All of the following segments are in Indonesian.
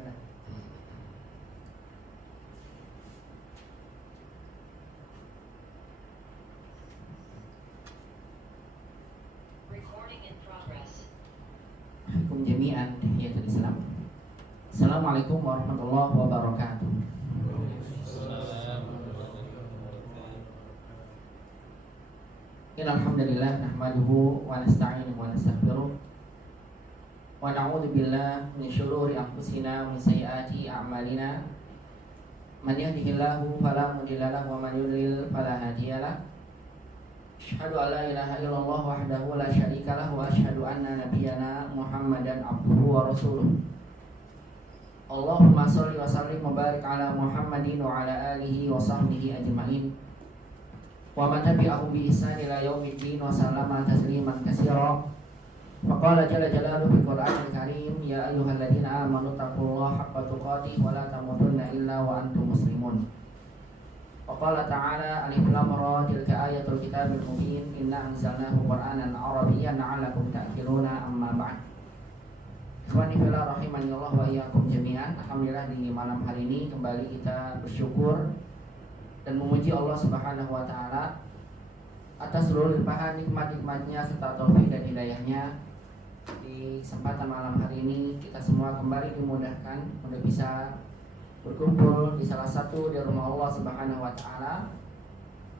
Bismillah. Recording in progress. Assalamualaikum jami'an tahiyatul Islam. Assalamualaikum warahmatullahi wabarakatuh. Alhamdulillah nahmaduhu wa nasta'inuhu wa nastaghfiruh wa na'udzu billahi min syururi anfusina wa min sayyiati a'malina. Man yahdihillahu fala mudilla lahu wa man yudlil fala hadiya lahu. Asyhadu an la ilaha illallah wahdahu la syarika lahu wa asyhadu anna nabiyyana Muhammadan abduhu wa rasuluh. Allahumma shalli wa sallim wa barik ala Muhammadin wa ala alihi wa sahbihi ajma'in. Wa man tabi'ahum bi ihsan ila yaumiddin wa sallama tasliman katsira. Faqala jalla jalaluhu fil Qur'anil Karim, ya ayyuhalladzina amanu taqullaha haqqa tuqatih wa la tamutunna illa wa antum muslimun. Waqala ta'ala alif lam ra tilka ayatul kitabil mubin inna anzalnahu qur'anan arabiyyan la'allakum ta'qiluna amma ba'd. Ikhwani fillah rahimani Allah wa iyyakum jami'an. Alhamdulillah di malam hari ini kembali kita bersyukur dan memuji Allah Subhanahu wa taala atas seluruh limpahan nikmat-nikmatnya serta taufik dan hidayahnya. Di kesempatan malam hari ini kita semua kembali dimudahkan untuk bisa berkumpul di salah satu di rumah Allah Subhanahu wa taala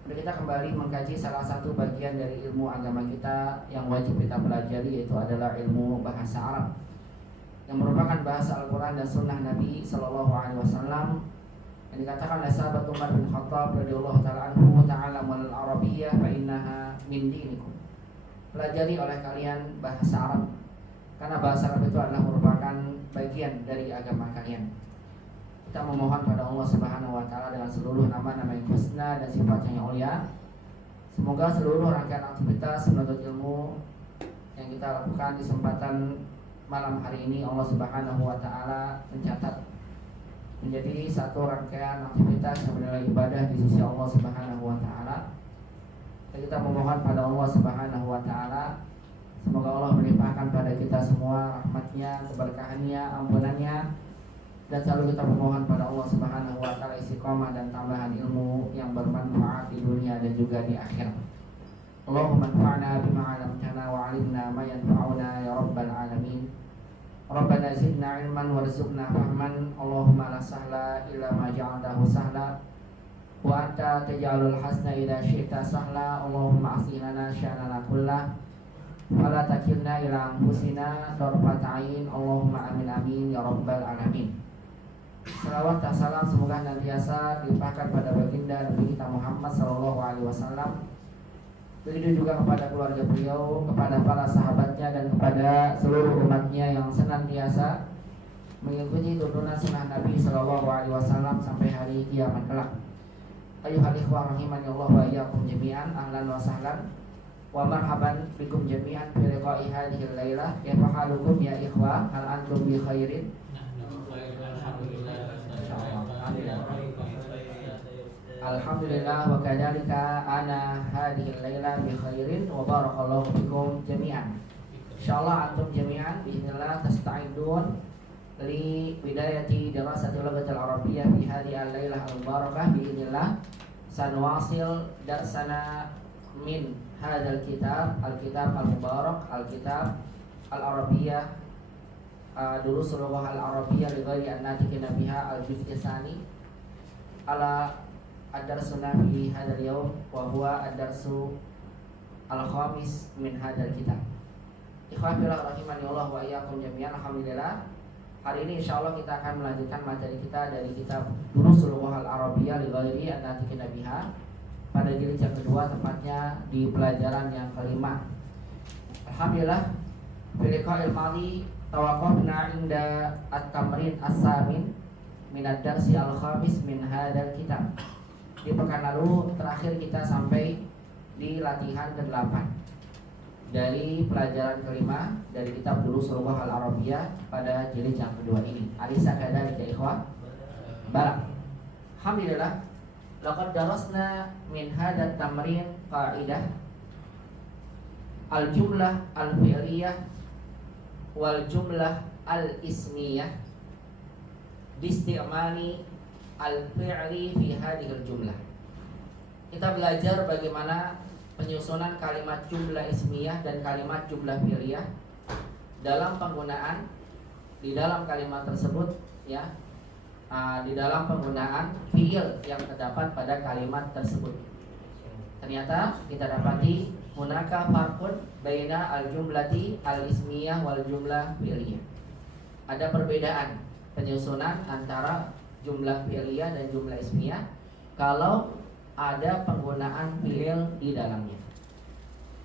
untuk kita kembali mengkaji salah satu bagian dari ilmu agama kita yang wajib kita pelajari, yaitu adalah ilmu bahasa Arab yang merupakan bahasa Al-Qur'an dan sunnah Nabi sallallahu alaihi wasallam. Yang dikatakan oleh sahabat Umar bin Khattab radhiyallahu taala anhu, ta'allamul arabiyyah fa innaha min dinikum. Pelajari oleh kalian bahasa Arab karena bahasa Arab itu adalah merupakan bagian dari agama kalian. Kita memohon pada Allah Subhanahu wa taala dengan seluruh nama-nama yang husna dan sifatnya yang mulia, semoga seluruh rangkaian aktivitas menuntut ilmu yang kita lakukan di kesempatan malam hari ini Allah Subhanahu wa taala mencatat menjadi satu rangkaian aktivitas yang bernilai ibadah di sisi Allah Subhanahu wa taala. Dan kita memohon pada Allah Subhanahu wa taala semoga Allah melimpahkan pada kita semua rahmatnya, keberkahannya, ampunannya, dan selalu kita memohon pada Allah Subhanahu wa taala istiqomah dan tambahan ilmu yang bermanfaat di dunia dan juga di akhirat. Allahumma anfa'na bima 'allamtana wa 'allimna ma yanfa'una ya rabbal alamin. Rabbana zidna ilman warzuqna fahman. Allahumma la sahla illa ma ja'altahu sahla wa anta taj'alul hasna idza syi'ta sahla. Allahumma aslih lana sya'nana kullah wa la takilna ila anfusina tarfata 'ain. Allahumma amin amin ya rabbal alamin. Salawat dan salam semoga senantiasa dilimpahkan pada baginda Nabi kita Muhammad sallallahu alaihi wasallam. Begitu juga kepada keluarga beliau, kepada para sahabatnya, dan kepada seluruh umatnya yang senantiasa mengikuti tuntunan sunnah Nabi sallallahu alaihi wasallam sampai hari kiamat kelak. Ayuhal ikhwah rahimani Allah wa iyyakum jami'an, ahlan wa sahlan wa marhaban bikum jami'an fi liqa'i hadhil lailah. Kaifa halukum ya ikhwah? Hal antum bi khairin? Alhamdulillah wa kadzalika ana hadhil laila bi khairin wa barakallahu fikum jami'an. Insyaallah antum jami'an bismillah tasta'idun li bidayati dirasati lughatil arabiyyah fi hadhihi al-lailah al-barakah bi idznillah. Sanwasil darsana min hadzal kitab al-kitab al-mubarak al-kitab al-arabiyyah durusul lughah al-arabiyyah li ghairi an-natiqina biha al-juz' tsani ala ad-darsuna fi hadzal yaum wa huwa ad-darsu al-khamis min hadzal kitab. Ikhwan fillah rahimani Allah wa iyyakum jami'an. Alhamdulillah hari ini insyaallah kita akan melanjutkan materi kita dari kitab Durusul Lughah al-Arabiyyah li ghairi an-natiqina biha pada jilid yang kedua, tepatnya di pelajaran yang kelima. Alhamdulillah fil liqa'il madhi tawaqafna inda at-tamrin as-samin min ad-darsi al-khamis min hadzal kitab. Di pekan lalu terakhir kita sampai di latihan ke-8 dari pelajaran kelima dari kitab Durusul Lughah al-Arabiyyah pada jilid yang kedua ini. Alisa kadzalika ikhwah. Barak. Alhamdulillah laqad darasna min hadzal tamrin qa'idah al-jumlah al-fi'liyah wal jumlah al-ismiyah biisti'mali al-fi'li fi hadhil jumlah. Kita belajar bagaimana penyusunan kalimat jumlah ismiyah dan kalimat jumlah fi'liyah dalam penggunaan di dalam kalimat tersebut, ya, di dalam penggunaan fi'il yang terdapat pada kalimat tersebut. Ternyata kita dapati hunaka farqun baina al-jumlati al-ismiyah wal jumlah fi'liyah. Ada perbedaan penyusunan antara jumlah fi'liyah dan jumlah ismiyah kalau ada penggunaan fi'il di dalamnya.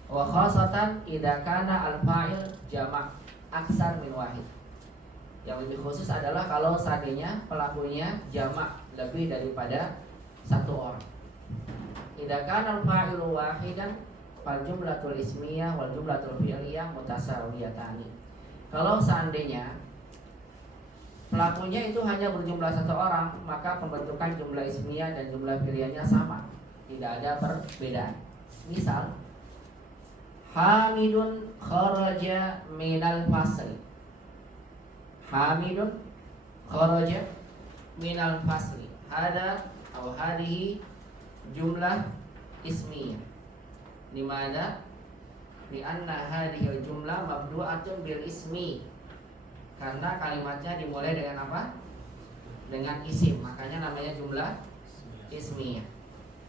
Wa khasatan idza kana al-fa'il jama' aksar min wahid. Yang lebih khusus adalah kalau seandainya pelakunya jamak lebih daripada satu orang. Idza kana al-fa'ilu wahidan fal jumlatul ismiyah wal jumlatul fi'liyah mutasawiyatani. Kalau seandainya pelakunya itu hanya berjumlah satu orang, maka pembentukan jumlah ismiyah dan jumlah fi'liyahnya sama, tidak ada perbedaan. Misal, Hamidun kharaja minal fasli. Hamidun kharaja minal fasli. Hada atau hadihi jumlah ismiyah. Dimana? Lianna hadhihi jumlah mabdu'atun bil ismi. Karena kalimatnya dimulai dengan apa? Dengan isim, makanya namanya jumlah ismiyah.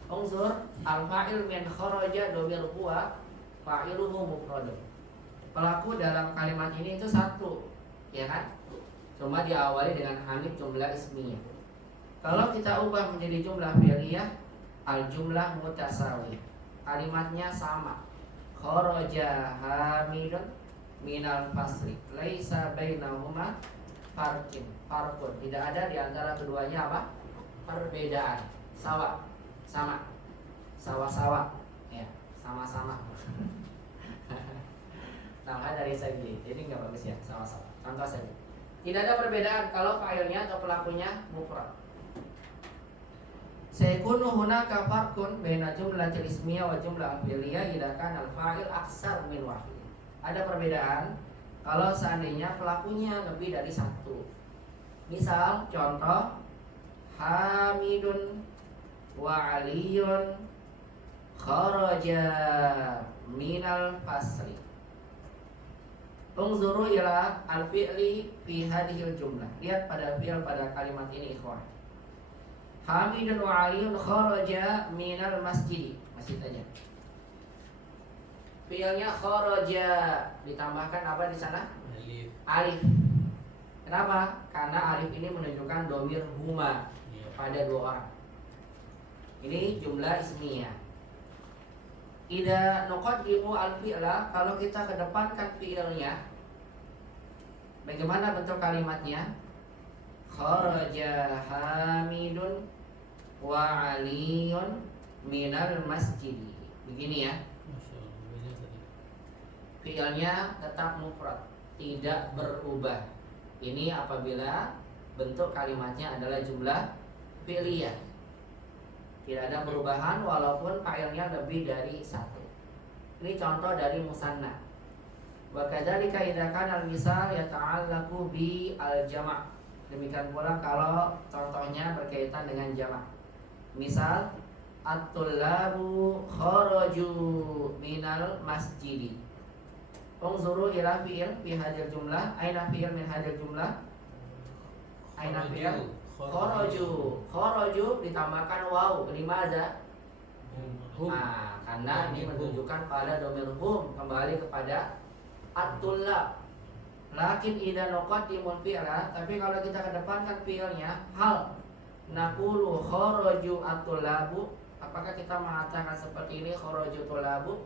Unzur al-fa'il min kharaja dhamir huwa fa'iluhu mufradun. Pelaku dalam kalimat ini itu satu, ya kan? Cuma diawali dengan hamid jumlah ismiyah. Kalau kita ubah menjadi jumlah fi'liyah, al-jumlah mutasawiyah. Kalimatnya sama. Kharaja hamidun minal fasli. Laisa bainahuma farqun. Tidak ada di antara keduanya apa? Perbedaan. Sama. Sawa-sawa. Ya, sama-sama. Namanya dari segi, jadi nggak bagus ya, sama-sama. Contoh saja. Tidak ada perbedaan kalau fa'ilnya atau pelakunya mufrad. Sayakunu hunaka farqun baina jumlatil ismiyah wa jumlah fi'liyah idza kana al-fa'il aksar min wahid. Ada perbedaan kalau seandainya pelakunya lebih dari satu. Misal contoh Hamidun wa Aliyun kharaja minal fasli. Unzuru ila al-fi'li fi hadhil jumlah. Lihat pada fi'il pada kalimat ini, ikhwan. Hamidun wa Aliyun kharaja minal masjid. Masjid aja. Fi'ilnya kharaja ditambahkan apa di sana? Alif. Kenapa? Karena alif ini menunjukkan dhamir huma pada dua orang. Ini jumlah ismiyah. Idza nuqaddimu al-fi'la, kalau kita kedepankan fi'ilnya, bagaimana bentuk kalimatnya? Kharaja Hamidun wa Aliyun minal masjid. Begini ya. Fi'ilnya tetap mufrad, tidak berubah. Ini apabila bentuk kalimatnya adalah jumlah fi'liyah. Tidak ada perubahan walaupun fa'ilnya lebih dari satu. Ini contoh dari musanna. Wa kadzalika idza kana al-misal yata'allaqu bi al-jama'. Demikian pula kalau contohnya berkaitan dengan jamak. Misal at-tullabu kharaju minal masjid. Unzuru ila fi'il fi hadhil jumlah. Aina fi'il min hadhil jumlah? Aina fi'il? Kharaju ditambahkan waw. Limaza? Nah, karena ini menunjukkan pada dhamir hum, kembali kepada at-tullab. Lakin idza nuqaddimul fi'la, tapi kalau kita kedepankan fi'ilnya, hal naqulu kharaju at-tullabu, apakah kita mengatakan seperti ini kharaju tullabu?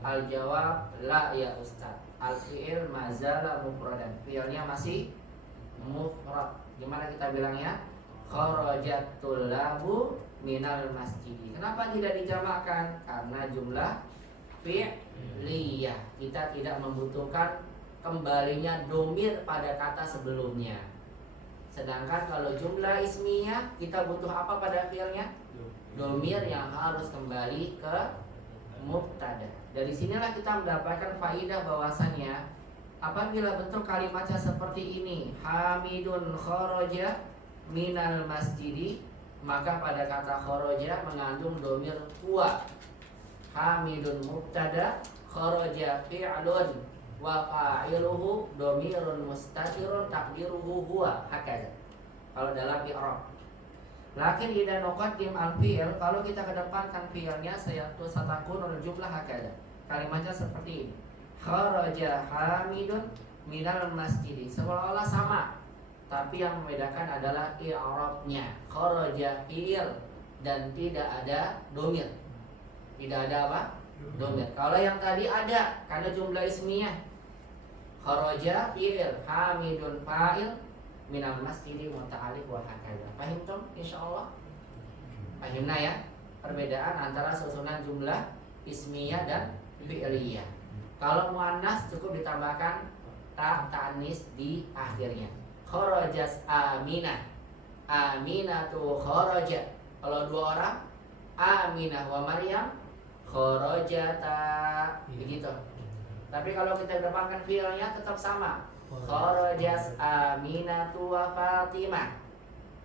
Al-jawab la ya ustaz. Al-fi'il mazala mufradan. Fi'ilnya masih mufrad. Gimana kita bilangnya? Kharajat tullabu minal masjid. Kenapa tidak dijamakkan? Karena jumlah fi'liyah. Kita tidak membutuhkan kembalinya domir pada kata sebelumnya. Sedangkan kalau jumlah ismiyah, kita butuh apa pada fi'ilnya? Domir yang harus kembali ke mubtada. Dari sinilah kita mendapatkan faidah bahwasannya apabila bentuk kalimatnya seperti ini, Hamidun kharaja minal masjidi, maka pada kata kharaja mengandung domir huwa. Hamidun mubtada, kharaja fi'lun wa fa'iluhu domirun mustatirun takdiruhu huwa, hakaza kalau dalam i'rab. Lakin idza nuqaddim al-fi'l, kalau kita kedepankan fi'ilnya sayatu satakunul jumlah hakaza. Kalimatnya seperti ini. Kharaja Hamidun minal masjidi, seolah-olah sama, tapi yang membedakan adalah i'rabnya. Kharaja fi'il dan tidak ada domir. Tidak ada apa? Domir. Kalau yang tadi ada, karena jumlah ismiyah. Kharaja fi'il, Hamidun fa'il, minal masjidi muta'alliq wa hakaza. Paham tom? Insyaallah. Pahimna ya? Perbedaan antara susunan jumlah ismiyah dan fi'liyah. Kalau muannas cukup ditambahkan ta ta'nis di akhirnya. Kharajas Aminah. Aminatu kharaja. Kalau dua orang, Aminah wa Maryam kharajata. Begitu. Tapi kalau kita depankan fi'ilnya tetap sama. Kharajas Aminatu wa Fatimah.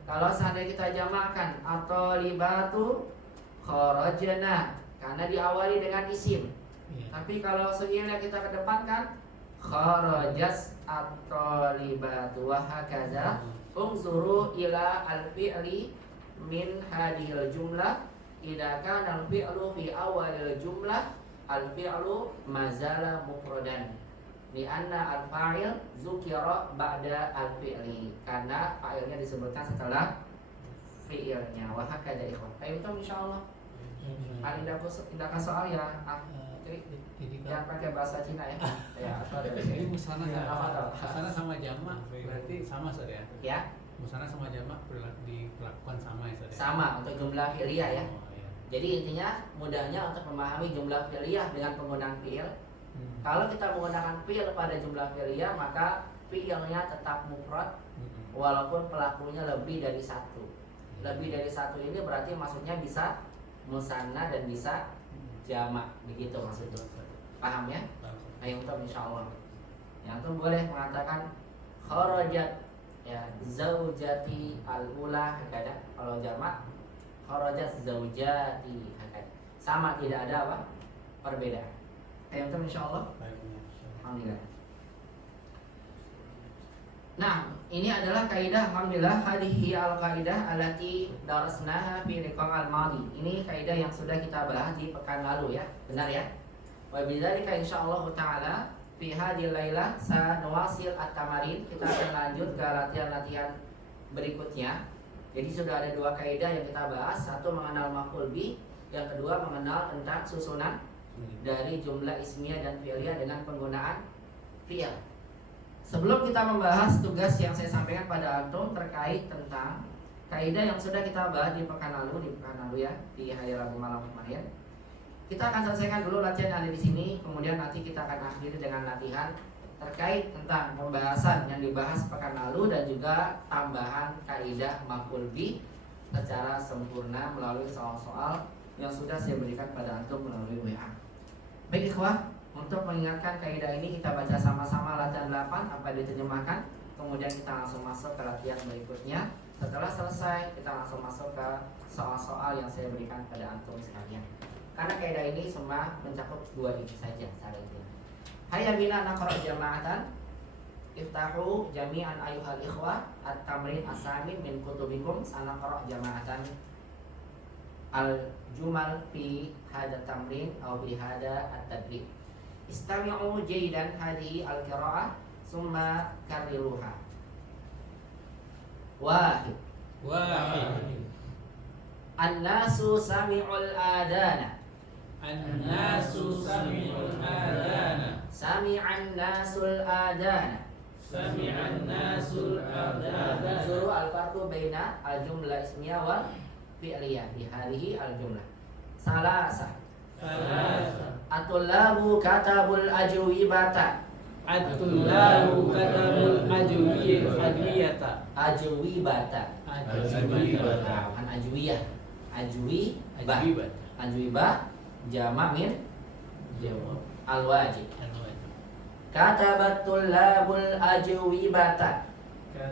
Kalau seandainya kita jamakkan atau libatu kharajna, karena diawali dengan isim. Tapi kalau fi'ilnya kita kedepankan kharajas atau libatu wa hakaza. Unzuru ila al-fi'li min hadhil jumlah. Idza kana al-fi'lu fi awalil jumlah, al-fi'lu mazala mufradan, lianna al-fa'il zukira ba'da al-fi'li, karena fa'ilnya disebutkan setelah fi'ilnya. Wa hakadha ikhwan. Fahimtum insyaallah. Ada soal ya? Jangan pakai bahasa Cina ya. Ya, atau jadi musana sama jamak berarti sama saja. Ya. Musana sama jamak diperlakukan sama ya saja. Sama untuk jumlah fi'liyah ya. Oh, iya. Jadi intinya mudahnya untuk memahami jumlah fi'liyah dengan penggunaan fi'il. Kalau kita menggunakan fi'il pada jumlah fi'liyah, maka fi'ilnya tetap mufrad walaupun pelakunya lebih dari satu. Lebih dari satu ini berarti maksudnya bisa musanna dan bisa jamak, begitu maksudnya. Paham ya? Ayo untuk insyaallah. Yang itu boleh mengatakan kharajat ya zaujati al-ula hakada. Kalau jamak kharajat zaujati hakada. Sama, tidak ada apa? Perbedaan. Ayo untuk insyaallah. Alhamdulillah. Nah, ini adalah kaidah alhamdulillah, hadhihi al-qaidah allati darasnaha fi liqa'il madi. Ini kaidah yang sudah kita bahas di pekan lalu ya. Benar ya? Wa bidzalika insyaallah taala fi hadhil lailah sanuwasil at-tamarin. Kita akan lanjut ke latihan-latihan berikutnya. Jadi sudah ada dua kaidah yang kita bahas, satu mengenal maf'ul bi, yang kedua mengenal tentang susunan dari jumlah ismiyah dan fi'liyah dengan penggunaan fi'il. Sebelum kita membahas tugas yang saya sampaikan pada antum terkait tentang kaidah yang sudah kita bahas di pekan lalu ya, di hari Rabu malam kemarin. Kita akan selesaikan dulu latihan yang ada di sini, kemudian nanti kita akan akhiri dengan latihan terkait tentang pembahasan yang dibahas pekan lalu dan juga tambahan kaidah maf'ul bi secara sempurna melalui soal-soal yang sudah saya berikan pada antum melalui WA. Baik ikhwah, untuk mengingatkan kaidah ini kita baca sama-sama latihan 8 apa diterjemahkan, kemudian kita langsung masuk ke latihan berikutnya. Setelah selesai kita langsung masuk ke soal-soal yang saya berikan pada antum sekalian. Karena kaidah ini semua mencakup dua ini saja secara inti. Hayya bina naqra jama'atan. Iftahu jami'an ayyuhal ikhwah at-tamrin as-samin min kutubikum sanaqra jama'atan al-jumal fi hada tamrin atau fi hada at-tadrib. Istami'u jaydan hadhihi al-qira'ah summa karriruha. Wahid. An-nasu sami'ul adana. An-nasu sami'ul adana. Sami'an nasul adana. Sami'an nasul adana. Zuru al-farqu baina al-jumlah ismiyah wal fi'liyah di hadhihi al-jumlah. Salasa. At-tullabu katabul ajwibata. At-tullabu katabul ajwiyata. Ajwibata. An ajwiyah. Ajwibah jamak min al-wajib. Katabat tullabul ajwibata.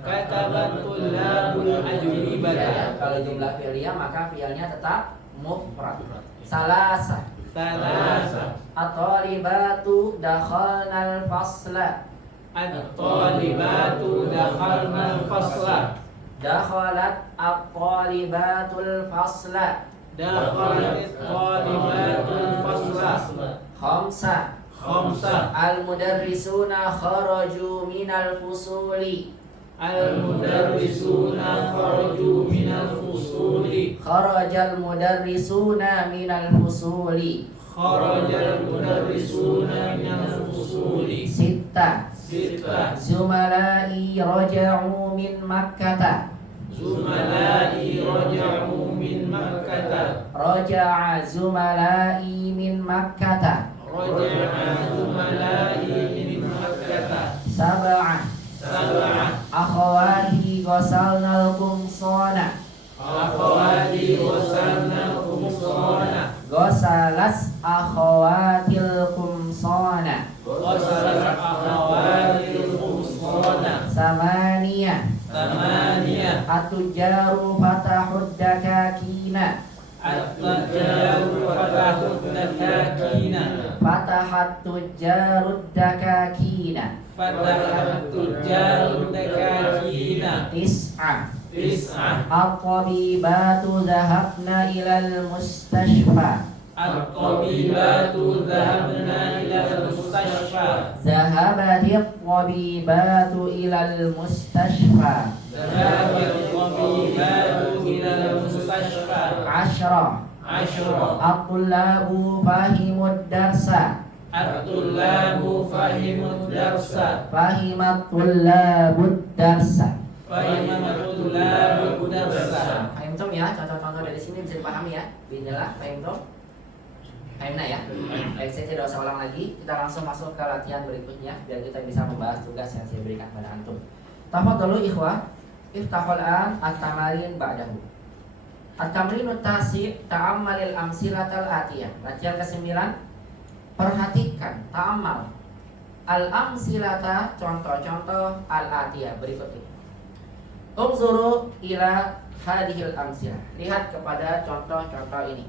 Katabat tullabul ajwibata. Kalau jumlah fi'liyah maka fi'ilnya tetap mufrad. Salasa. Salasa. At-talibatu dakhalnal fasla. At-talibatu dakhalnal fasla. Dakhalat at-talibatul fasla. Dakhalat at-talibatul fasla. Khamsa. Khamsa. Al-mudarrisuna kharaju minal fusuli. Al-mudarrisuna kharaju minal fusuli. Kharajal mudarrisuna minal fusuli. Kharajal mudarrisuna minal fusuli. Sitta. Sittah. Zumalai raja'u min Makkah. Zumalai raja'u min Makkah. Raja'a zumalai min Makkah. Raja'a zumalai min Makkah. Sab'ah. Sab'ah. Akhawati ghasalnal qumsana. Akhawati ghasalnal qumsana. Ghasalas akhawatil qumsana. Ghasalat akhawatil qumsana. Samaniyah. Tamaniyah. At-tujaru fatahud dakakina. At-tajaru fatahud dakakina. Fatahat tujarud dakakina. Fatahat tujarud dakakina. Tis'ah. Tis'ah. At-tabibatu dhahabna ilal mustashfa. At-tabibatu dhahabna ilal mustashfa. Zahabatit tabibatu ilal mustashfa. Dhahabat tabibatu ilal mustashfa. Ashra. Ashra. At-tullabu fahimud darsa. At-tullabu fahimud darsa. Fahimat tullabud darsa. Fahimat tullabud darsa. Fahimtum ya, contoh-contoh dari sini bisa dipahami ya. Bismillah, fahimtum? Fahimna ya. Baik, saya tidak usah ulang lagi. Kita langsung masuk ke latihan berikutnya biar kita bisa membahas tugas yang saya berikan pada antum. Tafadhalu ikhwah, iftahul an at-tamarin ba'dahu. At-tamrinut tasi' ta'ammalil amsilatal atiyah. Latihan ke-9. Perhatikan, ta'ammal al-amsilata, contoh-contoh al-atiyah berikut ini. Unzuru ila hadhil amsilah. Lihat kepada contoh-contoh ini.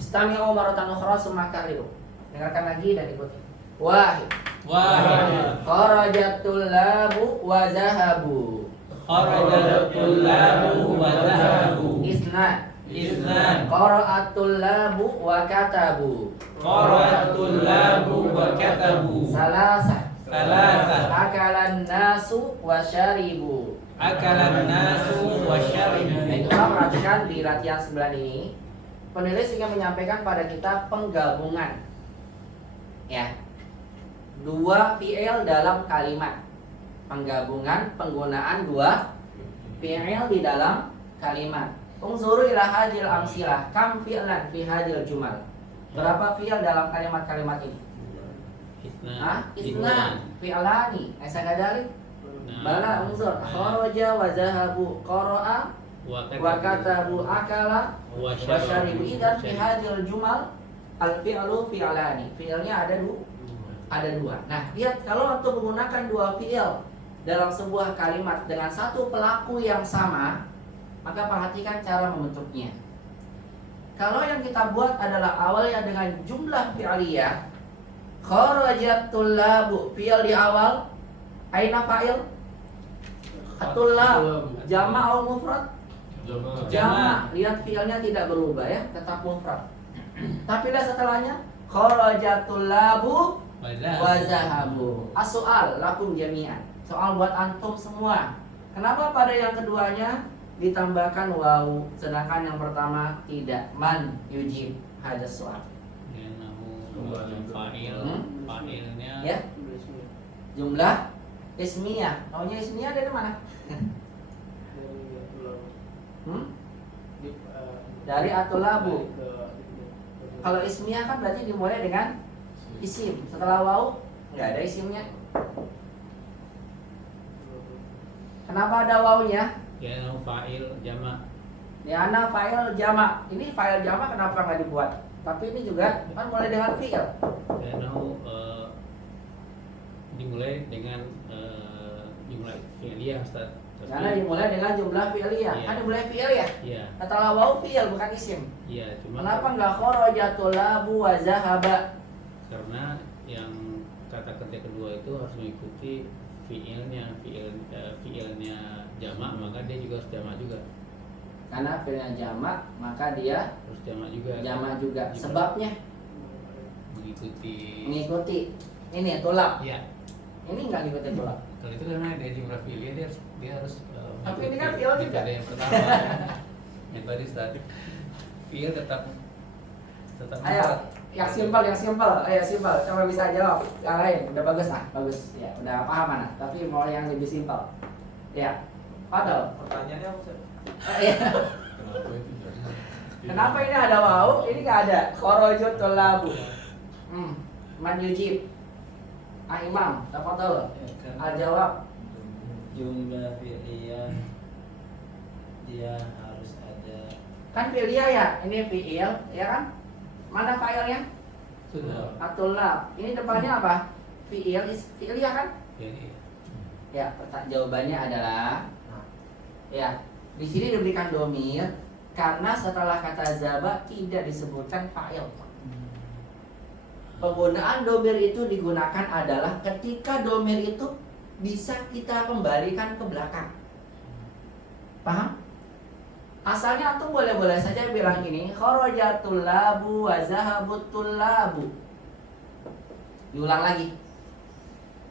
Istami'u maratan ukhra summa karriru. Dengarkan lagi dan ikuti. Wahid. Wahid. Kharajatul labu wa zahabu. Kharajatul labu wa zahabu. Isnan. Isnan. Qara'atul labu wa katabu. Qara'atul labu wa katabu. Salasa. Salasa. Akalan nasu wa syaribu. Akalan nasu wa syaribu. Baik, kita perhatikan di latihan 9 ini. Penulis ingin menyampaikan pada kita penggabungan, ya, dua fi'il dalam kalimat. Penggabungan penggunaan dua fi'il di dalam kalimat. Unzuru ila hadil amsilah. Kam fi'lan fi hadil jumal. Berapa fi'il dalam kalimat-kalimat ini? Isnan. Fi'lani. Sagadari. Bala unzur. Kharaja wa zahabu. Qara'a wa katabu. Akala wa syaribu. Idzan fi hadil jumal al-fi'lu fi'lani. Fi'ilnya ada dua. Nah, lihat kalau untuk menggunakan dua fi'il dalam sebuah kalimat dengan satu pelaku yang sama, maka perhatikan cara membentuknya. Kalau yang kita buat adalah awalnya dengan jumlah fi'liyah, kharajatul labu, fi'il di awal, aina fa'il? At-tullab, jama' atau mufrad? Jama'. Lihat fi'ilnya tidak berubah ya, tetap mufrad. Tapi lihat setelahnya, kharajatul labu wa zahabu. As-soal lakum jami'an. Soal buat antum semua. Kenapa pada yang keduanya ditambahkan wawu, sedangkan yang pertama tidak? Man yujib hadas soal. Fa'ilnya Ya. Jumlah ismiyah. Maunya ismiyah dari mana? Dari atulabu. Kalau ismiyah kan berarti dimulai dengan isim. Setelah wawu nggak ada isimnya. Kenapa ada wawunya? ya fa'il jama'. Liana fa'il jama'. Ini fa'il jama' kenapa nggak dibuat? Tapi ini juga kan mulai dengan fi'il. Lianahu dimulai dengan jumlah fi'liyah Ustaz. Karena dimulai dengan jumlah fi'liyah. Iya. Kan dimulai fi'liyah. Iya, Kata wau fi'il bukan isim. iya, cuma Kenapa enggak kharaja tulabu wa zahaba? karena yang kata kerja kedua itu harus mengikuti fi'ilnya jamak, maka dia juga harus jamak juga. Karena fi'ilnya jamak, maka dia Harus jamak juga. jamak juga. Juga. Sebabnya mengikuti. Ini tulab. Iya. Ini enggak ngikutin tulab. Kalau itu karena ada jumlah fi'liyah dia harus Tapi ini kan mengikuti fi'il juga. metode yang pertama. Yang tadi Ustaz. Fi'il tetap Ayo, yang simpel. Ayo simpel. Coba bisa jawab. Yang lain udah bagus lah, bagus. Ya, udah paham mana. Tapi mau yang lebih simpel. Ya. Padahal. Pertanyaannya apa Ustaz? Iya. Kenapa itu? Kenapa ini ada wau? Ini nggak ada. Kharajat tulabu. Man yujib. Imam, tafadhol. Al-jawab. Jumlah fi'liyah dia harus ada. Kan fi'liyah ya, ini fi'il, ya kan? Mana fa'ilnya? Sudah. Atulab. Ini depannya apa? Fi'liyah kan? Ini. Ya, jawabannya adalah ya, di sini diberikan domir karena setelah kata zaba tidak disebutkan fa'il. Penggunaan domir itu digunakan adalah ketika domir itu bisa kita kembalikan ke belakang. Paham? Asalnya tuh boleh-boleh saja bilang ini kharajatul labu wa zahabutul labu. Diulang lagi.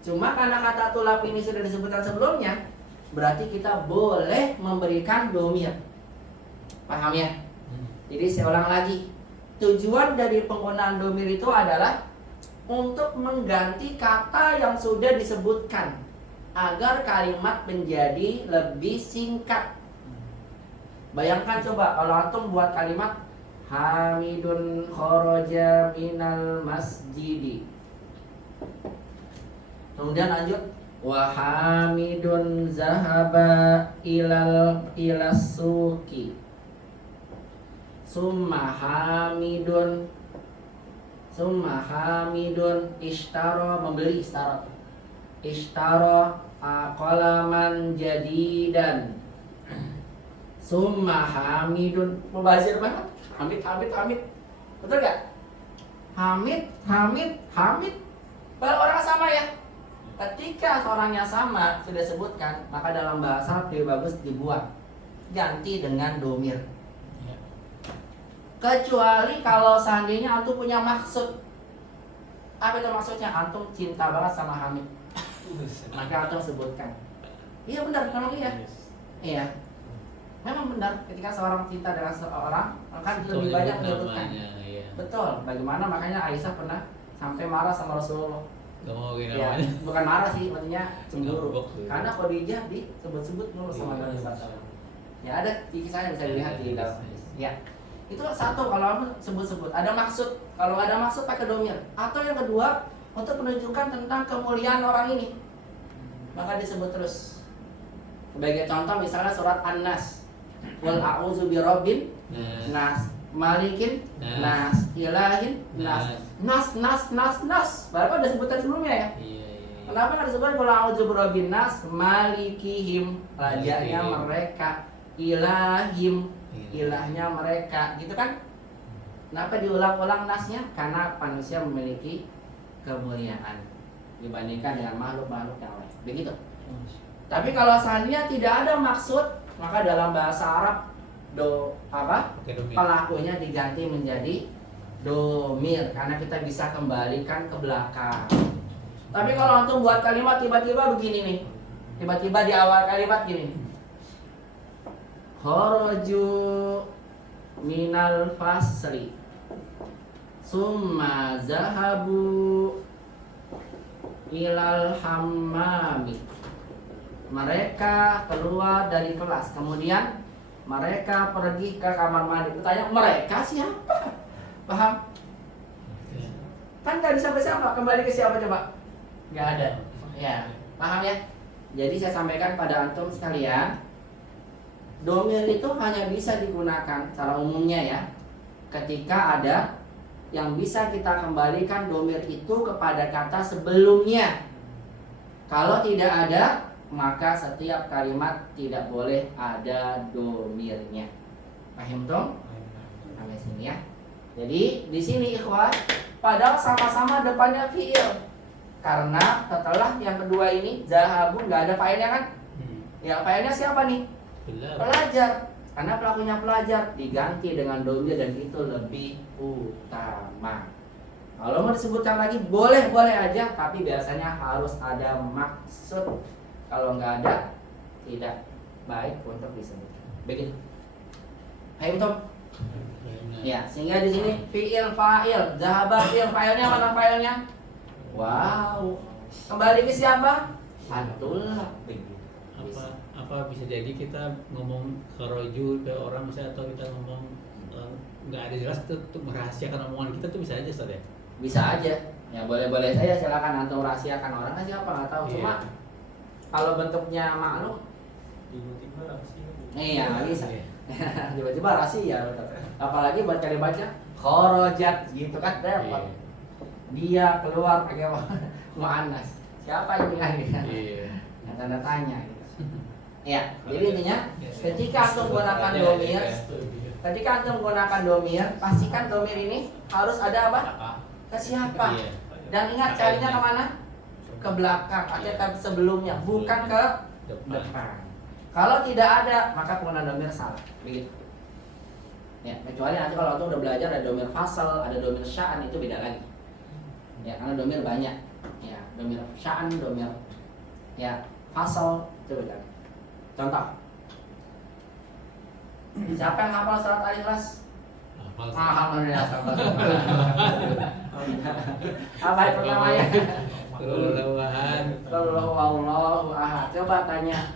Cuma karena kata tulab ini sudah disebutkan sebelumnya, berarti kita boleh memberikan domir. Paham ya? Jadi saya ulang lagi. Tujuan dari penggunaan domir itu adalah untuk mengganti kata yang sudah disebutkan agar kalimat menjadi lebih singkat. Bayangkan coba kalau antum buat kalimat Hamidun kharaja minal masjidi. Kemudian lanjut wa Hamidun zahaba ilas suqi. Summa Hamidun ishtara, membeli ishtara qalaman jadidan. Summa Hamidun, mubazir banget. Hamid. Betul gak? Hamid. Kalau orang sama ya. Ketika orangnya sama sudah sebutkan, maka dalam bahasa Arab lebih bagus dibuat ganti dengan domir. Kecuali kalau seandainya antum punya maksud. Apa itu maksudnya? Antum cinta banget sama Hamid, maka antum sebutkan. Iya benar, memang iya. Iya, memang benar. Ketika seorang cinta dengan seorang, akan lebih banyak menyebutkan. Iya. Betul. Bagaimana makanya Aisyah pernah sampai marah sama Rasulullah. Gak mau gini Ya, namanya. bukan marah sih, maksudnya cemburu. Ngambek. Karena Khadijah disebut-sebut mulu sama Nabi SAW. Ya ada di kisahnya bisa dilihat di dalam hadis. Ya. Itu satu kalau kamu sebut-sebut ada maksud. Kalau ada maksud pakai domir. Atau yang kedua untuk menunjukkan tentang kemuliaan orang ini, maka disebut terus. Sebagai contoh misalnya surat An-Nas. Wal a'udzu birabbin nas, malikin nas, ilahin nas. Nas. Baru udah sebutan sebelumnya ya. Iya. Kenapa nggak disebut wal a'udzu birabbin nas, malikihim, rajanya mereka, ilahim, ilahnya mereka, gitu kan? Kenapa diulang-ulang nasnya? Karena manusia memiliki kemuliaan dibandingkan dengan makhluk-makhluk yang lain. Begitu. Tapi kalau seandainya tidak ada maksud, maka dalam bahasa Arab Pakai domir. pelakunya diganti menjadi domir karena kita bisa kembalikan ke belakang. Tapi kalau antum buat kalimat tiba-tiba begini nih, tiba-tiba di awal kalimat gini, kharaju minal fasli summa zahabu ilal hammami. Mereka keluar dari kelas, kemudian mereka pergi ke kamar mandi. Bertanya, mereka siapa? Paham? Kan gak bisa siapa, kembali ke siapa coba? Gak ada. Ya, paham ya? Jadi saya sampaikan pada antum sekalian, domir itu hanya bisa digunakan secara umumnya ya, ketika ada yang bisa kita kembalikan domir itu kepada kata sebelumnya. Kalau tidak ada, maka setiap kalimat tidak boleh ada domirnya. Paham dong? Sampai sini ya. Jadi di sini ikhwan, padahal sama-sama depannya fiil. Karena setelah yang kedua ini zahabun nggak ada failnya kan? Ya failnya siapa nih? Pelajar. Karena pelakunya pelajar, diganti dengan domir dan itu lebih utama. Kalau mau disebutkan lagi boleh-boleh aja, tapi biasanya harus ada maksud. Kalau nggak ada, tidak baik untuk disebutkan. Begitu. Paham Tom? Ya, sehingga di sini fiil fa'il, zahaba fiil fa'ilnya mana fa'ilnya? Wow. Kembali ke siapa? Abdullah. Apa bisa jadi kita ngomong keroju ke orang misalnya, atau kita ngomong nggak ada jelas itu untuk merahasiakan omongan kita tuh bisa aja Ustaz ya? Bisa aja. Ya boleh-boleh saja, silakan antum rahasiakan orang kan siapa nggak tahu. Cuma kalau bentuknya maklum tiba-tiba rahasia. iya nggak bisa. Iya. Tiba-tiba rahasia betul. Apalagi buat cari baca kharajat gitu kan repot. Iya. Dia keluar pakai muannas. Siapa yang bilang gitu? Iya. Nah, tanda tanya gitu. Ya, jadi intinya ketika antum menggunakan domir, ketika antum menggunakan domir, pastikan domir ini harus ada apa? Ke siapa? Iya. Dan ingat carinya kemana? Ke belakang atau ke sebelumnya, bukan ke depan. Kalau tidak ada, maka penggunaan domir salah. Begitu. Ya, kecuali nanti kalau antum udah belajar ada domir fasal, ada domir sya'an, itu beda lagi. Ya, karena domir banyak. Ya, domir sya'an, domir ya fasal itu beda lagi. Contoh. Siapa yang hafal surat Al-Ikhlas? Alhamdulillah. Apa itu namanya? Allahu ahad. Coba tanya.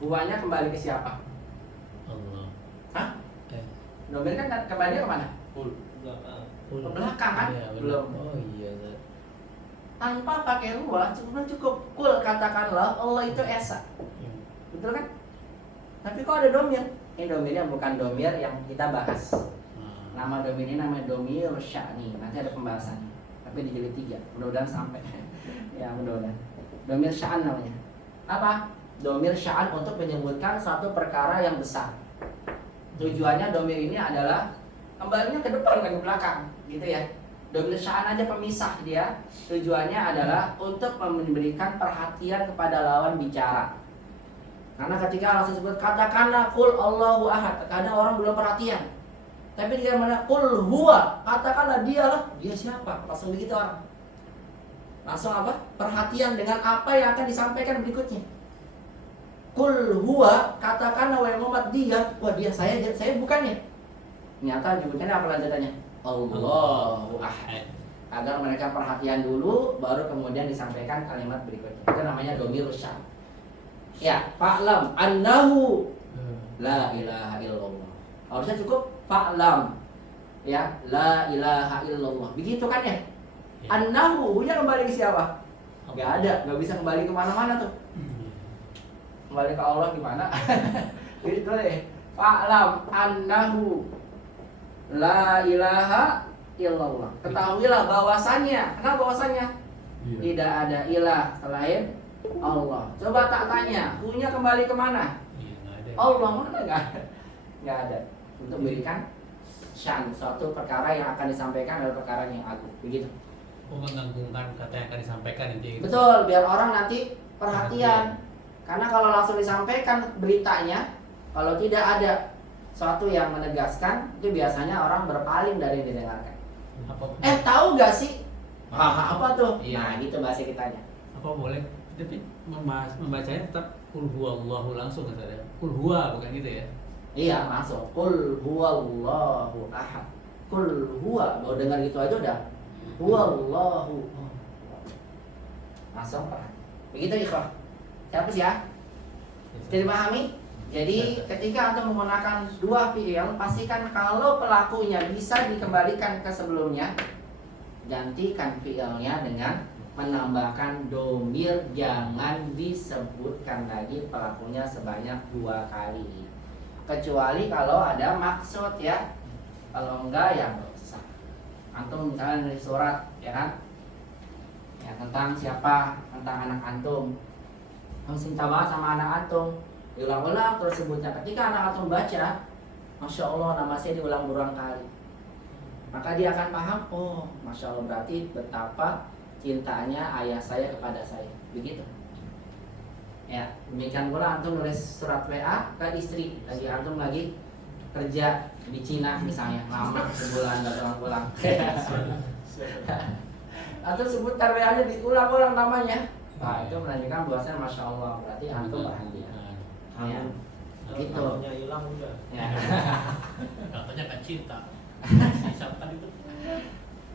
Huwanya kembali ke siapa? Allah. Hah? Domir kan kembali ke mana? Belakang. Ke belakang kan? Iya, benar. Belum. Oh iya Ustaz. Tanpa pakai huwa, cuma cukup kul katakanlah Allah itu esa. Betul kan? Tapi kok ada domir? Ini domirnya bukan domir yang kita bahas. Nama domir ini namanya domir sya'ni. Nanti ada pembahasannya. Tapi di jilid 3. Mudah-mudahan sampai. Ya mudah-mudahan. Domir sya'an namanya. Apa? Domir sya'an untuk menyebutkan suatu perkara yang besar. Tujuannya domir ini adalah kembalinya ke depan bukan ke belakang, gitu ya. Domir sya'an aja pemisah dia. Tujuannya adalah untuk memberikan perhatian kepada lawan bicara. Karena ketika Allah sebut katakanlah kul Allahu ahad, kadang orang belum perhatian. Tapi dia mana kul huwa, katakanlah dialah, dia siapa? Langsung begitu orang. Langsung apa? Perhatian dengan apa yang akan disampaikan berikutnya. Kul huwa, katakanlah wahai Muhammad dia, wah dia saya bukannya. Ternyata judulnya apa lanjutannya? Allahu ahad. Agar mereka perhatian dulu, baru kemudian disampaikan kalimat berikutnya. Itu namanya domirus sya'an. Ya, fa'lam annahu la ilaha illallah. Harusnya cukup fa'lam. Ya, la ilaha illallah. Begitu kan ya? Annahu nya kembali ke siapa? Enggak ada, enggak bisa kembali kemana mana tuh. Kembali ke Allah gimana? Gitu deh. Fa'lam annahu la ilaha illallah. Ketahuilah bahwasannya. Kenapa bahwasannya? Tidak ada ilah selain Allah. Coba tak tanya, hunya kembali kemana? Allah mana nggak ada. Untuk memberikan sya'an, suatu perkara yang akan disampaikan adalah perkara yang agung. Begitu. Menggantungkan kata yang akan disampaikan itu. Betul, biar orang nanti perhatian. Karena kalau langsung disampaikan beritanya, kalau tidak ada suatu yang menegaskan, itu biasanya orang berpaling dari yang didengarkan. Tahu gak sih? Apa tuh? Iya. Nah, gitu bahasa kitanya. Apa boleh? Tapi membacanya tetap kul huwallahu langsung kan saudara? Kul huwa bukan gitu ya? Iya, langsung. Kul huwallahu ahad. Kul huwa, baru dengar gitu aja udah. Huwallahu. Langsung perhatian. Begitu ikhwan. Siapa sih ya? Jadi pahami? Jadi ketika antum menggunakan dua fiil, pastikan kalau pelakunya bisa dikembalikan ke sebelumnya, gantikan fiilnya dengan menambahkan domir, jangan disebutkan lagi pelakunya sebanyak 2 kali. Kecuali kalau ada maksud ya. Kalau enggak ya enggak usah. Antum misalnya nulis surat ya kan? Ya, tentang siapa? Tentang anak antum. Kamu cinta banget sama anak antum. Diulang-ulang terus sebutnya. Ketika anak antum baca, Masya Allah nama saya diulang berulang kali. Maka dia akan paham, oh Masya Allah berarti betapa cintanya ayah saya kepada saya. Begitu. Ya, demikian pula antum nulis surat WA ke istri. Lagi antum lagi kerja di Cina misalnya, lama sebulan gak pulang-pulang. Atau sebutkan WA-nya diulang-ulang namanya. Nah, itu menunjukkan bahwasanya Masya Allah berarti antum perhatian. Ya, gitu. Namanya hilang udah. Ya. Katanya kan cinta. Siapa itu?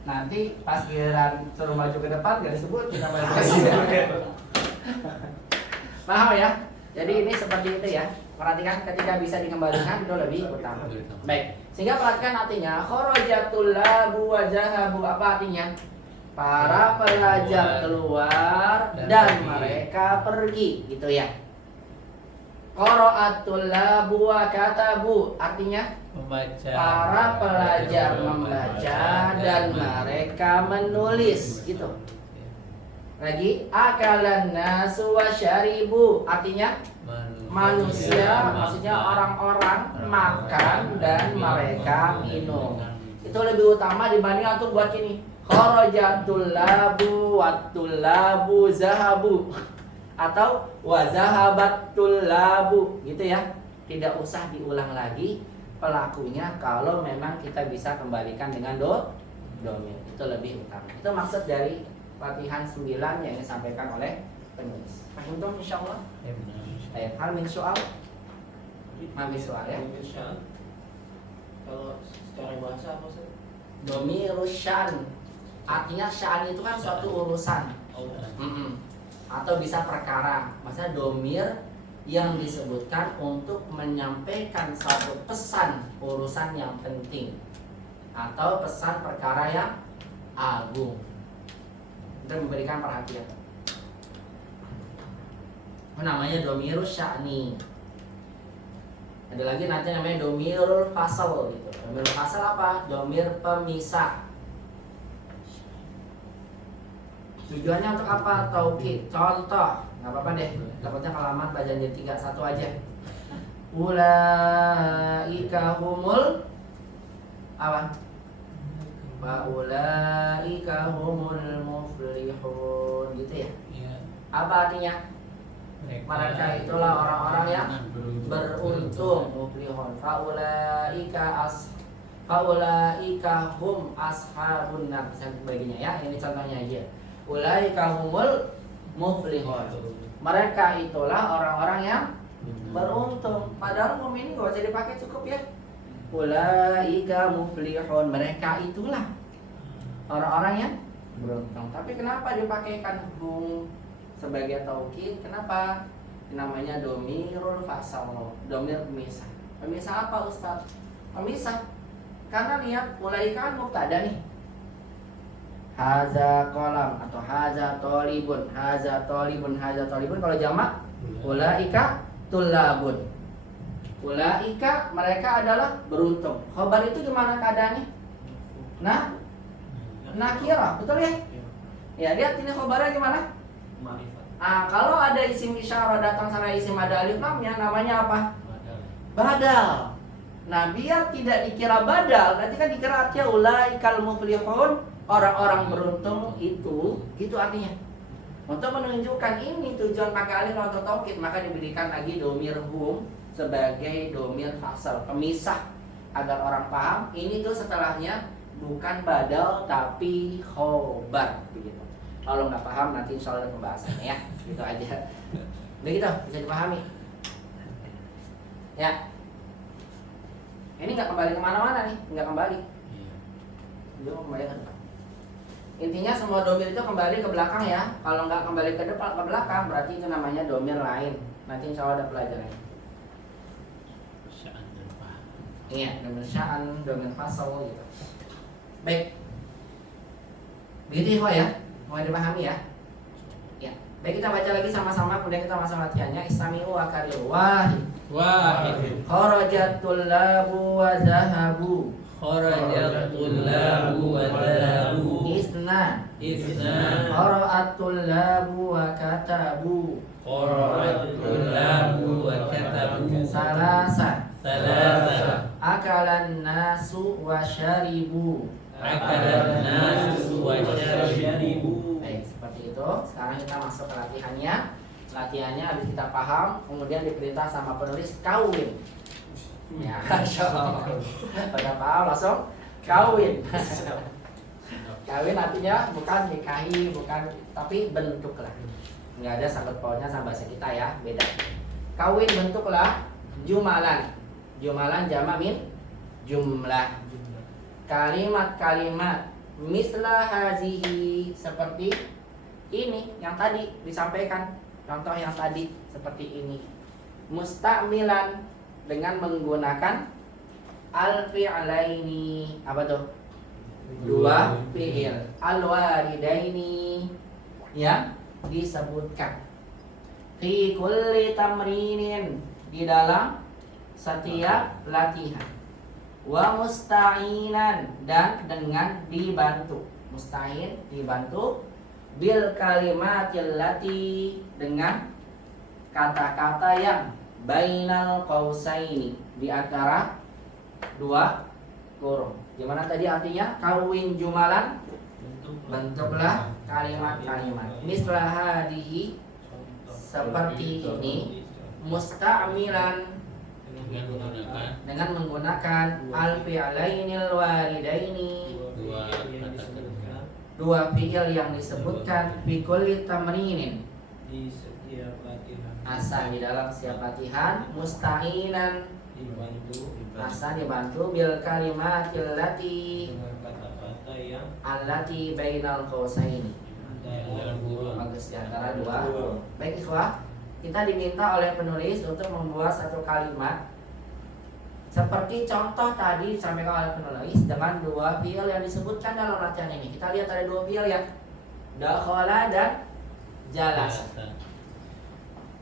Nanti pas giliran suruh maju ke depan gak disebut kita maju. Paham ya? Jadi ini seperti itu ya. Perhatikan ketika bisa dikembalikan itu lebih utama. Baik, sehingga perhatikan artinya kharajatul labu wa zahabu. Apa artinya? Para pelajar keluar dan mereka pergi, gitu ya. Qara'atul labu wa katabu artinya Membaca. para pelajar membaca dan mereka menulis, gitu. Lagi akalan nasu wa syaribu artinya manusia, maksudnya orang-orang makan dan mereka minum. Itu lebih utama dibanding antum buat ini. Kharajatul labu watul labu zahabu atau wa zahabatul labu, gitu ya. Tidak usah diulang lagi pelakunya kalau memang kita bisa kembalikan dengan domir. Itu lebih utama. Itu maksud dari latihan 9 yang disampaikan oleh penulis. Paham dong insyaallah? Ya benar. Baik, hal min soal? Mami soal ya. Kalau secara bahasa apa sih? Domirus syan. Artinya syan itu kan suatu urusan. Oh, Atau bisa perkara. Maksudnya domir yang disebutkan untuk menyampaikan suatu pesan urusan yang penting atau pesan perkara yang agung. Untuk memberikan perhatian. Namanya domirus sya'ni. Ada lagi nanti namanya domirul fasal gitu. Domirul fasal apa? Domir pemisah. Tujuannya untuk apa? Taukid. Contoh, nggak apa-apa deh. Dapatnya halaman baca jadi 3 satu aja. Ulaika humul apa? Ulaika humul muflihun, gitu ya. Iya. Apa artinya? Mereka itulah orang-orang yang beruntung, muflihun. Faulaika hum ashabun nar. Sebagainya ya. Ini contohnya aja. Ulaika humul muflihun. Mereka itulah orang-orang yang beruntung. Padahal hum ini gak usah dipakai, cukup ya. Ulaika muflihun. Mereka itulah orang-orang yang beruntung. Tapi kenapa dipakaikan hum sebagai taukid? Kenapa? Namanya domirul fasal, domir pemisah. Pemisah apa Ustaz? Pemisah karena lihat ulaika kan mubtada nih. Haza kolam atau haza tolibun, haza tolibun, haza tolibun. Kalau jamak ulaika tulabun. Ulaika mereka adalah beruntung. Khobar itu gimana keadaannya? Nah, nakira, betul ya? Ya, lihat ini khobarnya gimana? Ma'rifat. Kalau ada isim isyarah datang sama isim ada alif lamnya, namanya apa? Badal. Nah, biar tidak dikira badal, nanti kan dikira artinya ulaikal muflihun, orang-orang beruntung itu, gitu artinya. Untuk menunjukkan ini tujuan pakai alif atau taukid, maka diberikan lagi domir hum sebagai domir fasal, pemisah agar orang paham. Ini tuh setelahnya bukan badal tapi khobar, begitu. Kalau nggak paham nanti insya Allah ada pembahasannya ya, gitu aja. Udah gitu, bisa dipahami. Ya, ini nggak kembali kemana-mana nih, nggak kembali. Dia mau kembali ke depan. Intinya semua domir itu kembali ke belakang ya. Kalau nggak kembali ke depan, ke belakang, berarti itu namanya domir lain. Nanti insya Allah ada pelajarannya. Iya, domir sya'an, domir fasal gitu. Baik, begitu ya. Mau dipahami ya? Ya. Baik, kita baca lagi sama-sama, kemudian kita masuk latihannya. Istami'u wa kariru. Wahid. Kharajatul labu wa zahabu. Kharajatul labu wa zahabu. Isna. Isna Qara'atul labu wa katabu. qara'atul labu wa katabu Salasa. Akalan nasu wa syaribu. nasu wa syaribu. Baik, seperti itu. Sekarang kita masuk ke latihannya. Latihannya habis kita paham, kemudian diperintah sama penulis kawin. Ya, Masya Allah. Pada paham langsung kawin. Kawin artinya bukan nikahi, bukan, tapi bentuklah. Nggak ada sangkut pautnya sama bahasa kita ya, beda. Kawin bentuklah jumalan. Jumalan jamak min jumlah. Kalimat-kalimat mislah hazihi, seperti ini yang tadi disampaikan. Contoh yang tadi seperti ini. Musta'milan, dengan menggunakan al-fi'laini. Apa tuh? Dua fi'il. Al-waridaini, yang disebutkan. Fi kulli tamrinin, di dalam setiap latihan. Wa musta'inan, dan dengan dibantu. Musta'in, dibantu. Bil kalimatil lati, dengan kata-kata yang bainal qausaini, di antara dua kurung. Gimana tadi artinya? Kawin jumalan, bentuklah kalimat-kalimat. Mislah hadihi, seperti ini. Musta'milan, dengan menggunakan al-fi'lainil waridaini, dua fi'il yang disebutkan fi kulli tamrinin, di setiap latihan. asan di dalam setiap latihan. Musta'inan, asan dibantu bil kalimatil lati, Dengan kata-kata yang allati bainal qausaini, dalam kurung. bagus di antara dua. Baik ikhwah, kita diminta oleh penulis untuk membuat satu kalimat seperti contoh tadi disampaikan oleh penulis dengan dua fiil yang disebutkan dalam latihan ini. Kita lihat ada dua fiil ya, dakhala dan jalasa.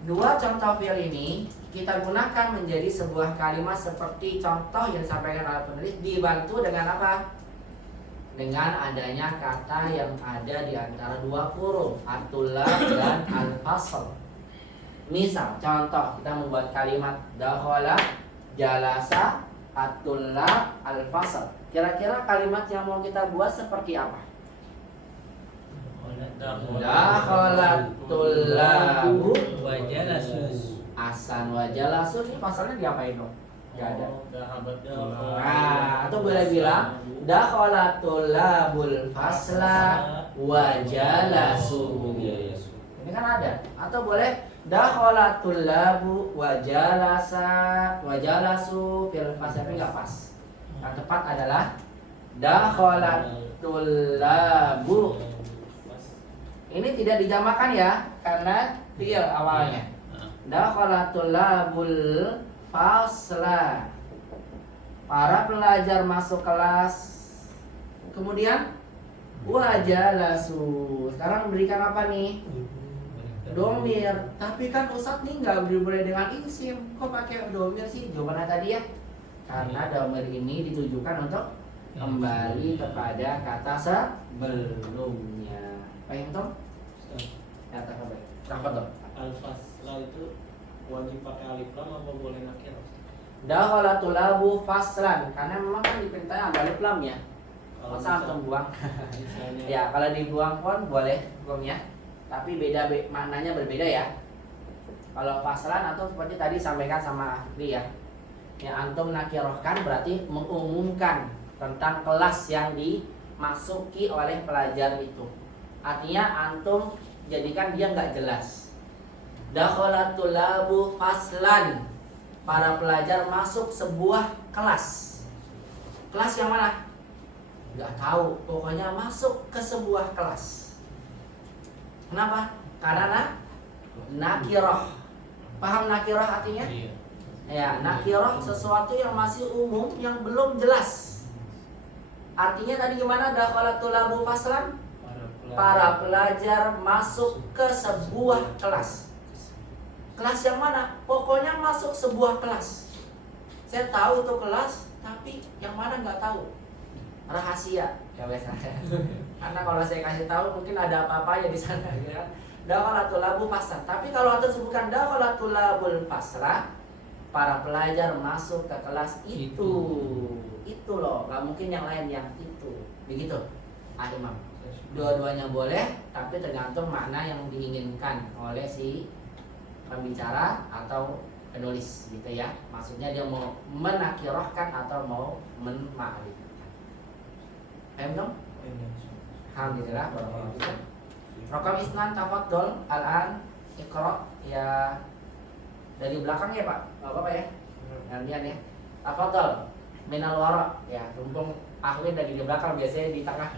Dua contoh fiil ini kita gunakan menjadi sebuah kalimat seperti contoh yang disampaikan oleh penulis, dibantu dengan apa? Dengan adanya kata yang ada di antara dua kurung, at-tullab dan al-fasl. Misal, contoh kita membuat kalimat dakhala, jalasa, at-tullab, al-fasl. Kira-kira kalimat yang mau kita buat seperti apa? Dakhalat tullabu wa jalasu. asan wa jalasun. Ini pasalnya diapain dong? Gak ada. Nah, Atau boleh bilang dakhalat tullabul fasla wa jalasu. Ini kan ada. Atau boleh dakhalat tullabu wa jalasu fil fasl. Tapi nggak pas. Yang tepat adalah dakhalat tullabu. Ini tidak dijamakan ya, karena fi'il awalnya. Dakhalatul labul fasla, para pelajar masuk kelas. Kemudian wajalasu, sekarang memberikan apa nih? Domir. Tapi kan Ustadz nih nggak boleh dengan isim. Kok pakai domir sih? Jawabannya tadi ya, karena domir ini ditujukan untuk kembali kepada kata sebelumnya. Paham toh? Ya, tak apa. Apa toh? Al-fasla itu wajib pakai alif lam apa boleh nakir? Dakhalatul labu faslan, karena memang kan diperintahnya ada alif lam ya. Kalau Masa antum buang? misalnya Ya, kalau dibuang pun boleh hukumnya. Tapi maknanya berbeda ya. Kalau faslan atau seperti tadi sampaikan sama Akri ya. Ya, antum nakirohkan berarti mengumumkan tentang kelas yang dimasuki oleh pelajar itu. Artinya antum jadikan dia nggak jelas. Dakhalatul labu faslan, para pelajar masuk sebuah kelas. Kelas yang mana? Nggak tahu, pokoknya masuk ke sebuah kelas. Kenapa? Karena nakiroh. Paham nakiroh artinya? Iya. Ya, nakiroh sesuatu yang masih umum, yang belum jelas. Artinya tadi gimana? Dakhalatul labu faslan, para pelajar masuk ke sebuah kelas. Kelas yang mana? Pokoknya masuk sebuah kelas. Saya tahu itu kelas, tapi yang mana nggak tahu. rahasia ya wes. Karena kalau saya kasih tahu mungkin ada apa-apa ya di sana gitu kan. Dakhalatul labu fasrah. Tapi kalau antum sebutkan dakhalatul labul fasrah, para pelajar masuk ke kelas itu. Itu loh, nggak mungkin yang lain yang itu. Begitu, Imam. Dua-duanya boleh, tapi tergantung makna yang diinginkan oleh si pembicara atau penulis gitu ya. Maksudnya dia mau menakirohkan atau mau memakrifkan. Paham dong? Alhamdulillah, barakallahu fikum. Raqam isnan tafaddal al-an iqra ya, dari belakang ya Pak. Enggak apa-apa ya. Gantian ya. Tafaddal minal wara ya, tumpung Akhwin dari di belakang, biasanya di tengah.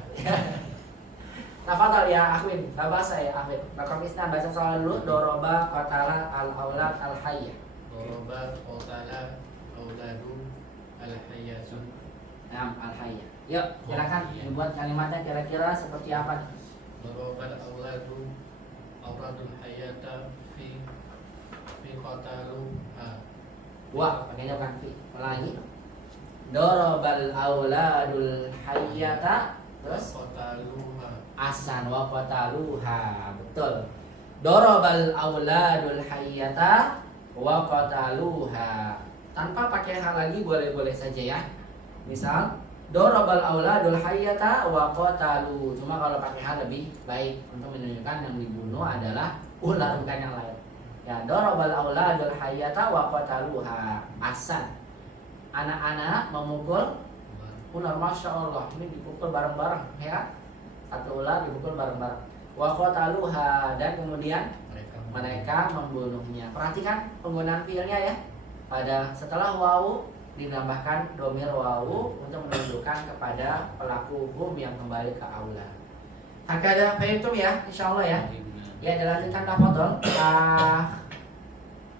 Tafaddal ya Akhwin, bahasa ya Akhwin. Raqam isnan baca soal dulu. Doroba qatala al-aulad al-hayya. Doroba qatala auladu al-hayyatun. Nah, al-hayya. Yuk, silakan dibuat kalimatnya kira-kira seperti apa? Darabal auladu auradul hayata fi qataluha. Wah, pakainya bukan fi. Lagi. Darabal auladul hayyata, terus Qataluha. asan wa qataluha. Betul. Darabal auladul hayyata wa qataluha. Tanpa pakai hal lagi boleh-boleh saja ya. Misal Dorobal auladul hayyata wa qatalu. Cuma kalau pakai hal lebih baik untuk menunjukkan yang dibunuh adalah ular, bukan yang lain. Ya, dorobal auladul hayyata wa qataluha. Asan. Anak-anak memukul ular, masya Allah. Ini dipukul bareng-bareng, ya. Satu ular dipukul bareng-bareng. Wa qataluha, dan kemudian mereka membunuhnya. Perhatikan penggunaan fiilnya ya. Pada setelah wawu dinambahkan domir wawu untuk menunjukkan kepada pelaku hukum yang kembali ke aula. Hakada fahimtum ya, insyaallah ya. Ya, dilanjutkan tafadhol.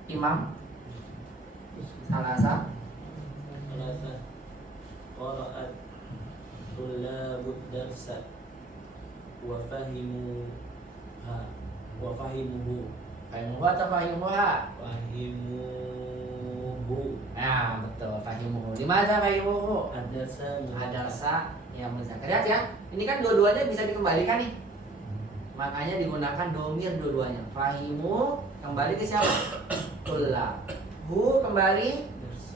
Imam Salasa. Qara'at tulabud darsa wa fahimuha wa fahimuhu. Fahimuhu atau fahimuha? Fahimuhu. Nah, betul, fahimuhu. Di mana fahimuhu? Adarsa yang muzakkar. Lihat ya, ini kan dua-duanya bisa dikembalikan nih. Makanya digunakan domir dua-duanya. Fahimu kembali ke siapa? Tulab. Hu kembali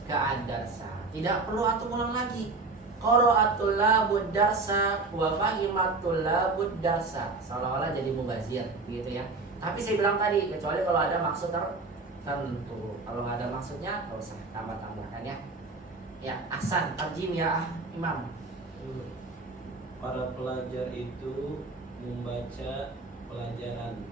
ke adarsa. Tidak perlu antum ulang lagi. Qara'atul labud darsa wa fahimatul labud darsa. Seolah-olah jadi mubazir gitu ya. Tapi saya bilang tadi, kecuali kalau ada maksud tertentu. Kalau nggak ada maksudnya, nggak usah tambah-tambahkan ya. Ya, ahsan, tarjim ya Imam. Para pelajar itu membaca pelajaran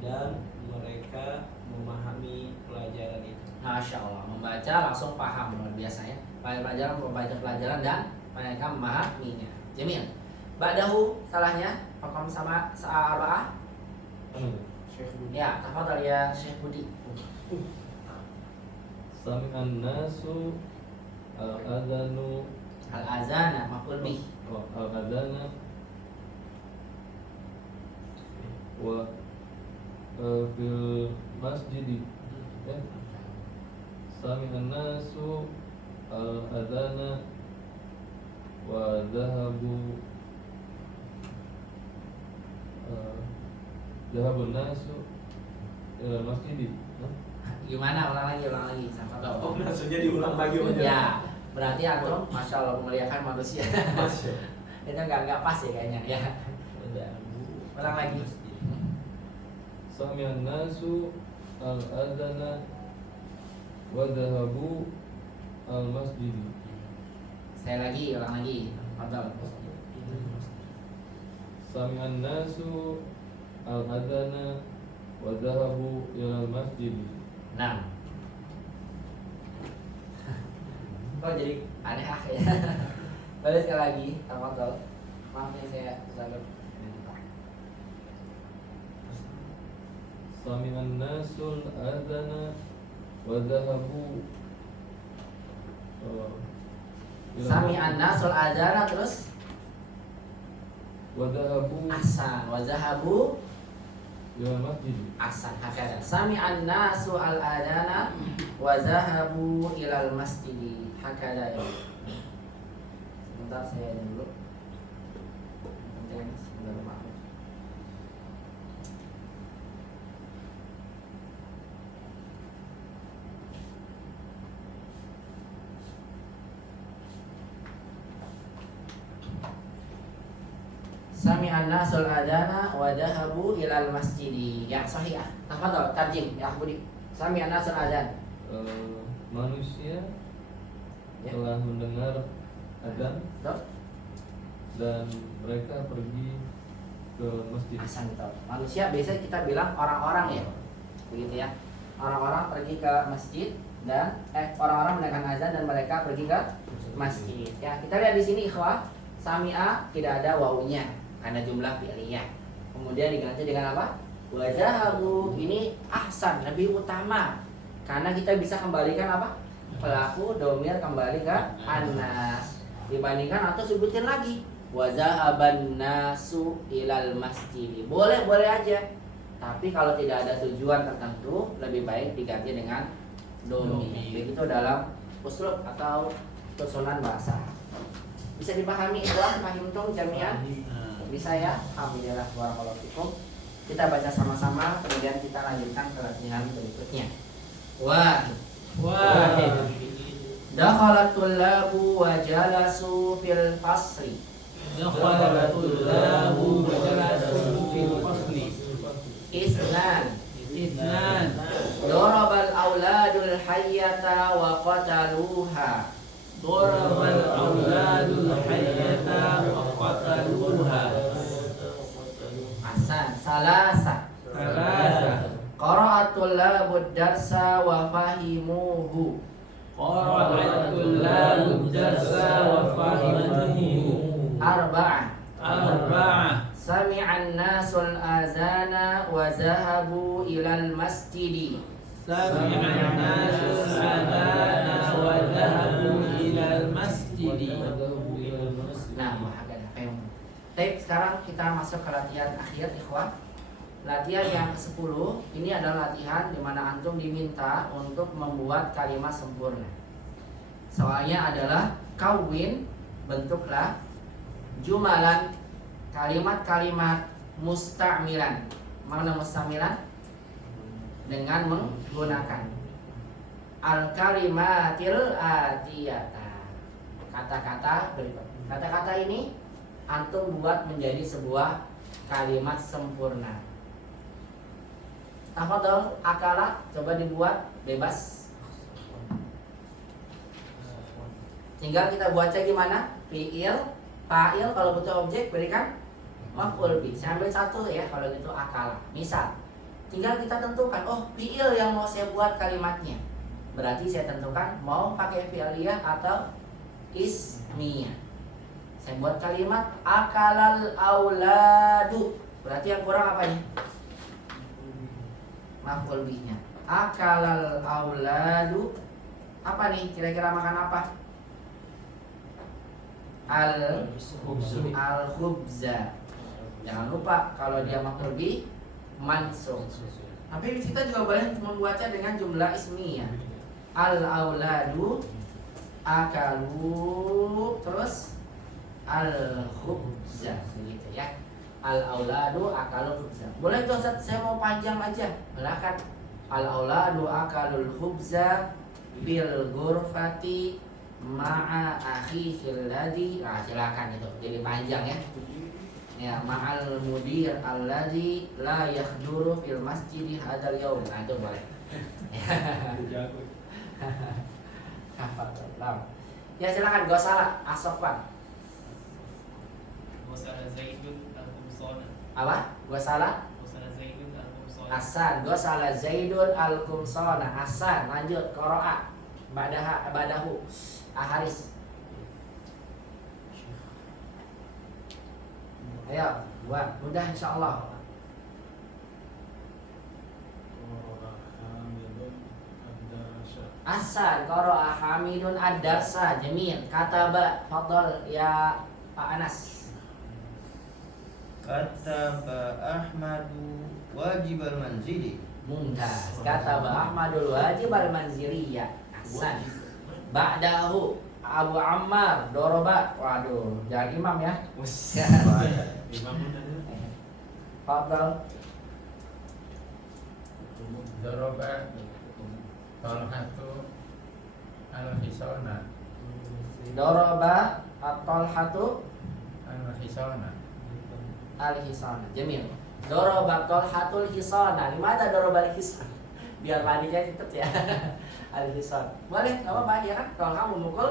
dan mereka memahami pelajaran itu. Masya Allah, membaca langsung paham, luar biasa ya. Pelajaran membaca pelajaran dan mereka memahaminya. Jamil. Ba'dahu salahnya, Fakam sama Sa'ara'ah. Ya, tafadhal ya Syekh Budi. Sami'an nasu al-adhanu Al-azana maf'ul bih. al-adhana wa fil masjid ya. Sami'an nasu al-adhana wa dhahabu dhahabun nasu ila masjid. Gimana? Ulang lagi. Tafadhal. Oh, maksudnya diulang lagi Ya, berarti antum masya Allah memuliakan manusia. Itu nggak pas ya kayaknya ya. Ulang lagi. Sami'an nasu al-adhana wa dhahabu al-masjid. Saya lagi, ulang lagi. Tafadhal. Sami'an nasu al-adhana wa dhahabu ila al-masjid. Nah, kok jadi aneh ya. Boleh sekali lagi, tafadhol. Maaf ya saya salah. Sami'an nasul adhana wa dhahabu Sami'an nasul adana, terus wa dhahabu ahsan wa zahabu ila al-masjid. ahsan. Hakada sami'an nasu al adana wa zahabu ilal masjid. Hakada ya. sebentar saya ini dulu. Nanti sebentar maaf. Sami'an nasul adana wa dhahabu ilal masjidi. Ya sahih ah. Tafadhol tarjim ya Budi. Sami'an nasul adan. Manusia Ya. telah mendengar adzan Betul? dan mereka pergi ke masjid. Hasan betul. Manusia biasanya kita bilang orang-orang ya. Begitu ya. Orang-orang pergi ke masjid dan orang-orang mendengarkan azan dan mereka pergi ke masjid. Ya, kita lihat di sini ikhwah, sami'a tidak ada wawunya karena jumlah fi'liyah. Kemudian diganti dengan apa? Wa zahabu. Ini ahsan, lebih utama. Karena kita bisa kembalikan apa? Pelaku domir kembali ke anas. Dibandingkan atau sebutin lagi wa zahaban nasu ilal masjid. Boleh aja. Tapi kalau tidak ada tujuan tertentu, lebih baik diganti dengan domir. Begitu dalam uslub atau susunan bahasa. Bisa dipahami ikhwan, fahimtum jami'an? Bisa ya? Alhamdulillah, barakallahu fikum. Kita baca sama-sama, kemudian kita lanjutkan ke latihan berikutnya. Dakhalat tullabu wa jalasu fil fasli. Dakhalatul labu wa jalasu fil fasli. Isnan. Darabal auladul hayyata wa qataluha. Darabal auladul hayyata wa qataluha. Hasan. Salasa. Qara'atul labud darsa wa fahimuhu. Qara'atul labud darsa wa fahimuhu. Arba'ah. Sami'an nasul azana wa zahabu ilal masjidi. Sami'an nasul adana wa zahabu ilal masjidi. Nah, baik, sekarang kita masuk ke latihan akhir ikhwan. Latihan yang ke-10 ini adalah latihan di mana antum diminta untuk membuat kalimat sempurna. Soalnya adalah kawin, bentuklah jumalan, kalimat-kalimat musta'milan. Mana musta'milan? Dengan menggunakan al-kalimatil atiyata. Kata-kata berikut. Kata-kata ini antum buat menjadi sebuah kalimat sempurna. Tafadhol akala, coba dibuat bebas. Tinggal kita baca gimana? Fi'il, fa'il, kalau butuh objek berikan maf'ul bi. Saya ambil satu ya kalau gitu akala. Misal, tinggal kita tentukan, oh fi'il yang mau saya buat kalimatnya. Berarti saya tentukan mau pakai fi'liyah atau ismiyah. Saya buat kalimat akalal auladu. Berarti yang kurang apa nih? Maf'ul bihnya. Akalal auladu. Apa nih? Kira-kira makan apa? Al-khubza. Jangan lupa kalau dia maf'ul bih mansub. Tapi kita juga boleh membaca dengan jumlah ismiyah. Al-auladu akalu terus al-khubza begitu ya. Al-auladu akalu khubza. Boleh tuh Ustaz, saya mau panjang aja. Silakan. Al-auladu akalul khubza bil ghurfati ma'a akhihil ladzi. Nah, silakan itu. Jadi panjang ya. Ya, ma'al mudir alladzi la yahduru fil masjidi hadzal yaum. Nah, itu boleh. Ya silakan Gosala Asofan. Wasala Zaidun al-Qumsana. Apa? Gosala Wasala Zaidun al-Qumsana. Hasan. Gosala Zaidun al-Qumsana. Hasan. Lanjut qira'a. Badahu. Aharis. Ayo, buat mudah insyaallah. Hasan. Qira'a Hamidun ad-darsa. Jamil. Kataba. Fadhal ya Pak Anas. Kataba Ahmadu wajib al-manzili. Mumtaz. Kataba Ahmadul wajib al-manziliyah. Hasan. Ba'dahu. Abu Ammar, doroba. Waduh, jangan imam ya. Imam pun ada. Fadal. Doroba Tolhatu Al-Hisona Doroba at-Talhatu Al-Hisona al-Hisana. Jamil. Doroba Talhatul Hisana. Limana doroba al-Hisana? Biar maninya tetap ya. Al-Hisana. Boleh, enggak apa-apa ya kan? Kalau kamu mukul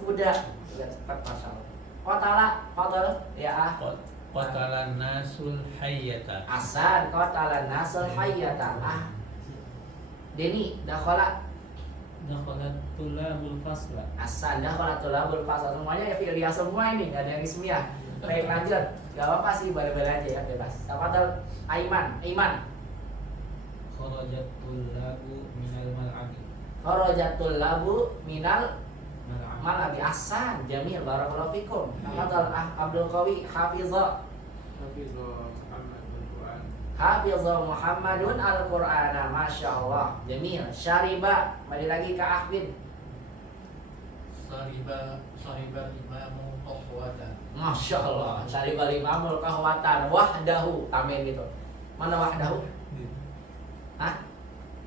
kuda, ya cepat masalah. Qatala, fadal ya ah. Qatalan nasul hayyata. Asan qatalan nasal hayyata. Ah. Deni, dakhala. Dakhalat tulabul fasla. Asan dakhala tulabul fasal. Semuanya ya fi'liyah semua ini, enggak ada yang ismiyah. Baik, lanjut. Gak apa-apa sih, boleh-boleh aja ya, bebas. Fadal Aiman, Aiman. Kharajat tullabu minal mal'abi. Kharajatul labu minal malabi. Asan, jamil, barakallahu fikum. Fadal Abdul Qawi, hafizah. Hafizah Muhammadun Al-Qur'ana. Masya Allah. Jamil. Syariba. Kembali lagi ke Ahwin. Sahibal imamu Qahwatan Masya Allah. Syariba imamul kahwatan. Wahdahu. Amin gitu. Mana wahdahu? Hah?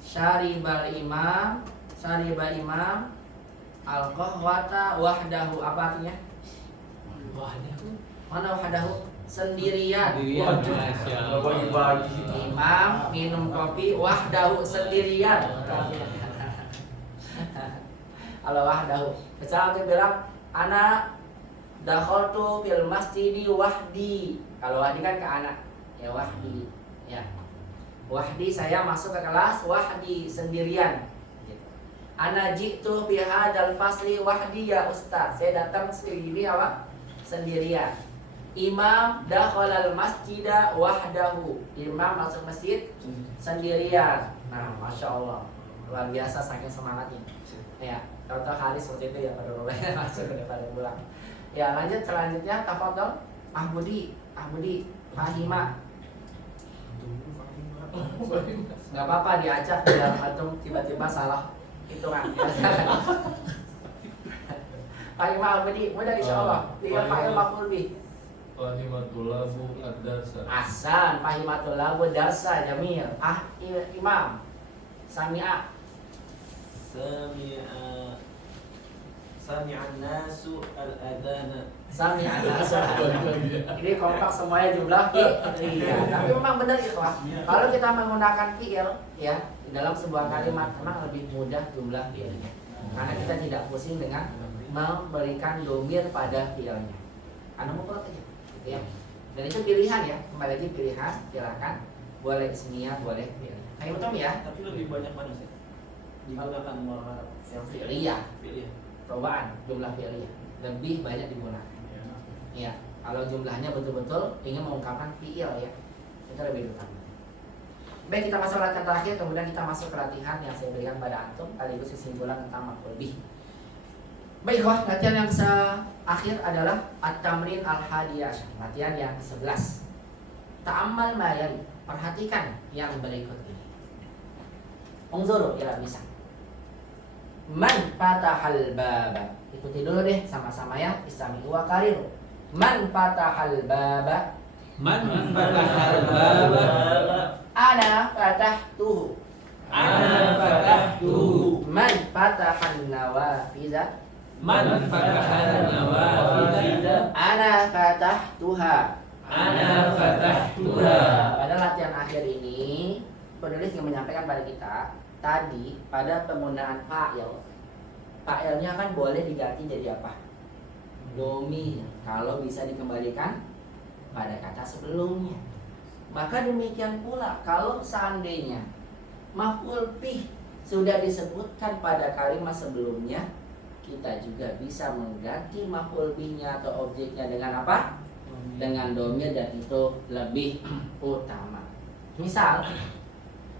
Syariba imam al-qahwata wahdahu. Apa artinya? Wahdahu. Mana wahdahu? Sendirian. Masya Allah. Imam minum kopi wahdahu, sendirian. Kalau wahdahu, misalnya kita bilang anak dakhaltu fil masjidi wahdi. Kalau wahdi kan ke anak, ya wahdi, ya wahdi, saya masuk ke kelas wahdi, sendirian. Ana jitu fi hadzal fasli wahdi ya ustaz. Saya datang sendiri apa? Sendirian. Imam dakhalal masjida wahdahu. Imam masuk masjid sendirian. Nah, masya Allah, luar biasa saking semangatnya. Ya, contoh hari seperti itu ya pada rumahnya masuk daripada pulang. Ya, lanjut selanjutnya tafadhol Ahbudi, Fahima. Nggak apa-apa diacak biar antum tiba-tiba salah hitungan. Fahima Ahbudi, mudah insyaallah. Dia fa'il maf'ul bih. Fahimatul labu ad-darsa. Asan, fahimatul labu darsa, jamil. Imam Sami'a. Sami'an nasu al-adana. Sami'a nasu. Ini kompak semuanya jumlah fi'liyah. Tapi memang benar ikhwah. Kalau kita menggunakan fi'il ya dalam sebuah kalimat memang lebih mudah jumlah fi'ilnya. Karena kita tidak pusing dengan memberikan domir pada fi'ilnya. Anda mau aja. Ya. Dan itu pilihan ya, kembali lagi pilihan, silakan. Boleh ismiyah, boleh fi'il. Kayak betul ya? Tapi lebih banyak mana sih digunakan muamalah Yang fi'liyah, pilih? percobaan jumlah fi'liyah lebih banyak digunakan. Ya, kalau jumlahnya betul-betul ingin mengungkapkan fi'il ya, itu lebih utama. Baik, kita masuk latihan terakhir, kemudian kita masuk ke latihan yang saya berikan pada antum sekaligus kesimpulan tentang maf'ul bih. Baik, wah, latihan yang terakhir adalah at-tamrin al-hadiyah, latihan yang ke-11. Ta'ammal ma yali, perhatikan yang berikut ini. Unzuru ila bisa. Man fatahal baba. Ikuti dulu deh sama-sama ya, istami'u wa qariru. Man fatahal baba. Man fatahal baba. Ana fatahtuhu. Ana fatahtuhu. Man fatahan nawafiza. Man fatahan nawafidha. Ana fatahtuha. Ana fatahtuha. Pada latihan akhir ini penulis yang menyampaikan pada kita tadi pada penggunaan fa'il. Fa'ilnya kan boleh diganti jadi apa? Domi, kalau bisa dikembalikan pada kata sebelumnya. Maka demikian pula kalau seandainya maf'ul bih sudah disebutkan pada kalimat sebelumnya, kita juga bisa mengganti maf'ul bihnya atau objeknya dengan apa? Dengan domir, dan itu lebih utama. Misal,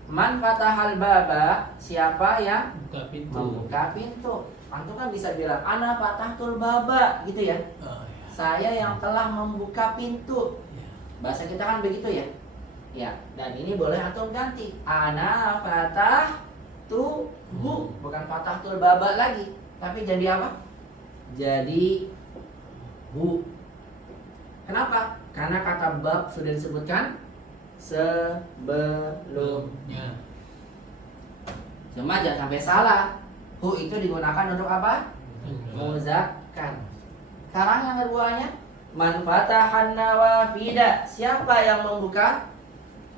man fatahal baba, siapa yang Buka pintu. membuka pintu. Antum kan bisa bilang ana fatahtul baba gitu ya. Oh, ya. Saya yang telah membuka pintu. Ya. Bahasa kita kan begitu ya. Ya, dan ini boleh antum ganti. Ana fatahtuhu, bukan fatahtul baba lagi, tapi jadi apa? jadi hu. Kenapa? Karena kata bab sudah disebutkan sebelumnya. Cuma jangan sampai salah. Hu itu digunakan untuk apa? Muzakkar. Sekarang yang keduanya, man fatahan nawafida. Siapa yang membuka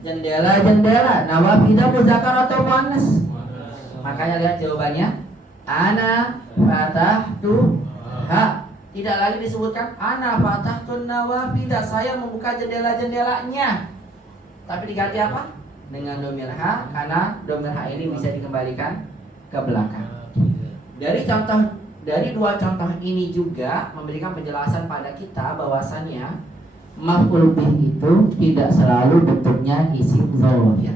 jendela-jendela? Nawafida muzakkar atau muannas? Makanya lihat jawabannya. Ana fatahtuha. Tidak lagi disebutkan ana fatahtun nawafida, saya membuka jendela-jendelanya. Tapi diganti apa? Dengan dhamir ha, karena dhamir ha ini bisa dikembalikan ke belakang. Dari dua contoh ini juga memberikan penjelasan pada kita bahwasannya maf'ul bih itu tidak selalu bentuknya isim zahir.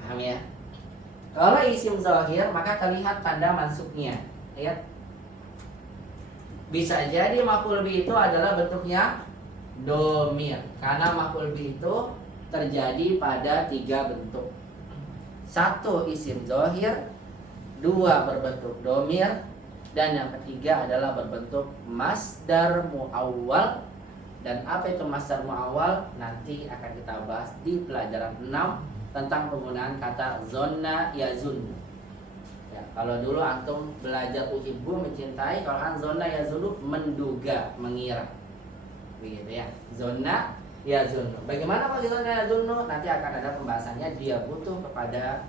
Paham ya? Kalau isim zahir maka terlihat tanda mansubnya. Lihat. Bisa jadi maf'ul bih itu adalah bentuknya dhamir, karena maf'ul bih itu terjadi pada 3 bentuk. 1 isim zahir, 2 berbentuk dhamir, dan yang ketiga adalah berbentuk masdar muawwal. Dan apa itu masdar muawwal? Nanti akan kita bahas di pelajaran 6 tentang penggunaan kata zonna yazunnu. Ya, kalau dulu antum belajar uhibbu mencintai, kalau kan zonna yazunnu menduga, mengira. Begitu ya. Zonna yazunnu. Bagaimana pakai zonna yazunnu? Nanti akan ada pembahasannya. Dia butuh kepada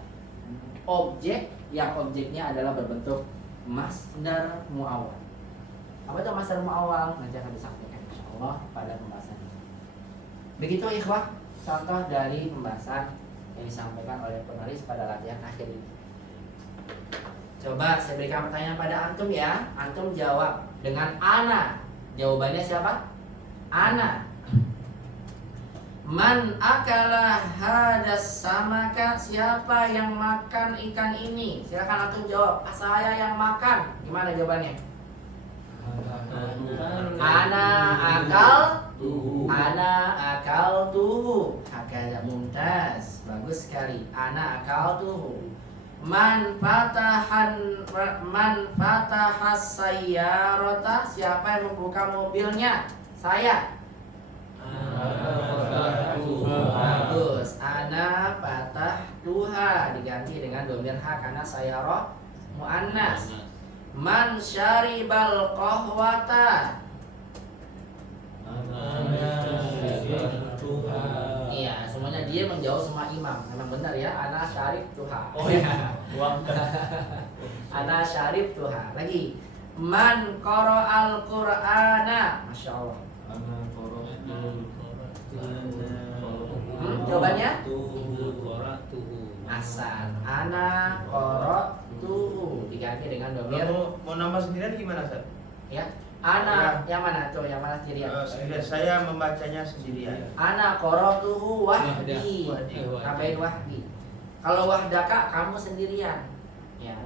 objek yang objeknya adalah berbentuk masdar muawwal. Apa itu masdar muawwal? Nanti akan disampaikan insyaallah pada pembahasannya. Begitu ikhwah, contoh dari pembahasan yang disampaikan oleh penulis pada latihan akhir ini. Coba saya berikan pertanyaan pada antum ya. Antum jawab dengan ana. Jawabannya siapa? Ana. Man akala hadas samaka. Siapa yang makan ikan ini? Silakan antum jawab. Saya yang makan. Gimana jawabannya? Ana akal tuhu. Ana akal tuhu. Hakada mumtaz. Bagus sekali. Ana akal tuhu. Man fatahas sayyarata. Siapa yang membuka mobilnya? Saya. Bagus. Ana fatahtuha diganti dengan dhamir ha karena sayyarah muannas. Man syaribal qahwata. Iya, semuanya dia menjauh semua imam. Memang benar ya, ana syarib tuha. Oh iya. Ana syarib tuha. Lagi. Man qara'al Qur'ana. Masya Allah. Jawabannya? Asal. Ana qara'tuhu diganti dengan dhamir. Mau nambah sendirian gimana, Ustaz? Ya. Ana yang mana tuh? Yang mana sendirian? Sendirian. Saya membacanya sendirian. Ana qara'tuhu wahdi. Tambahin wahdi. Kalau wahdaka kamu sendirian. Ya.